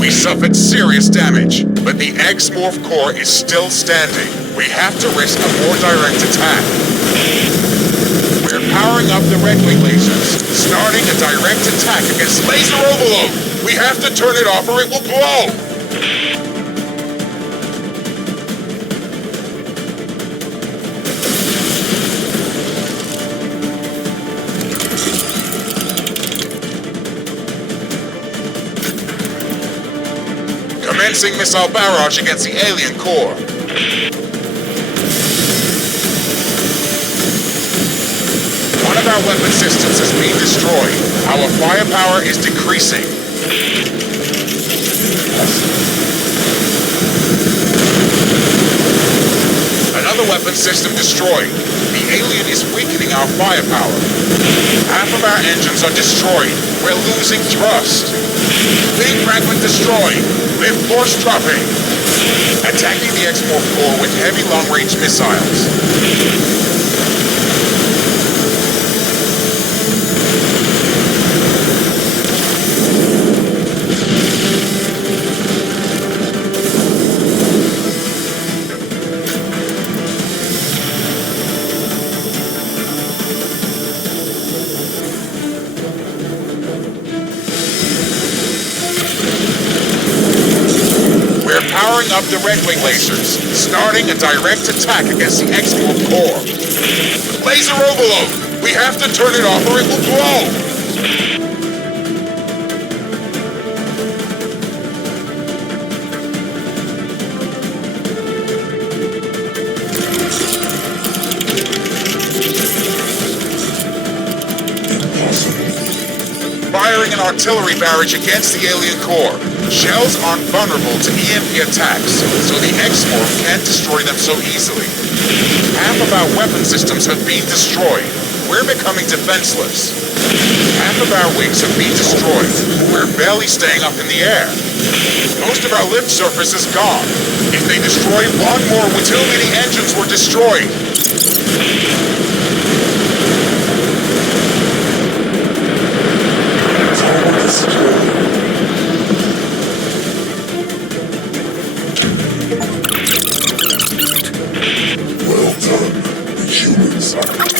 We suffered serious damage, but the X-Morph core is still standing. We have to risk a more direct attack. We're powering up the Red Wing lasers, starting a direct attack against laser overload. We have to turn it off or it will blow. Commencing missile barrage against the alien core. One of our weapon systems has been destroyed. Our firepower is decreasing. Another weapon system destroyed. The alien is weakening our firepower. Half of our engines are destroyed. We're losing thrust. Big fragment destroyed. Lift force dropping. Attacking the X-Morph core with heavy long-range missiles. Powering up the Red Wing lasers, starting a direct attack against the X-Morph core. Laser overload! We have to turn it off or it will blow! Firing an an artillery barrage against the alien core. Shells aren't vulnerable to EMP attacks, so the X-Morph can't destroy them so easily. Half of our weapon systems have been destroyed. We're becoming defenseless. Half of our wings have been destroyed. We're barely staying up in the air. Most of our lift surface is gone. If they destroy one more, too many engines were destroyed. Tower destroyed. Well done. The humans are...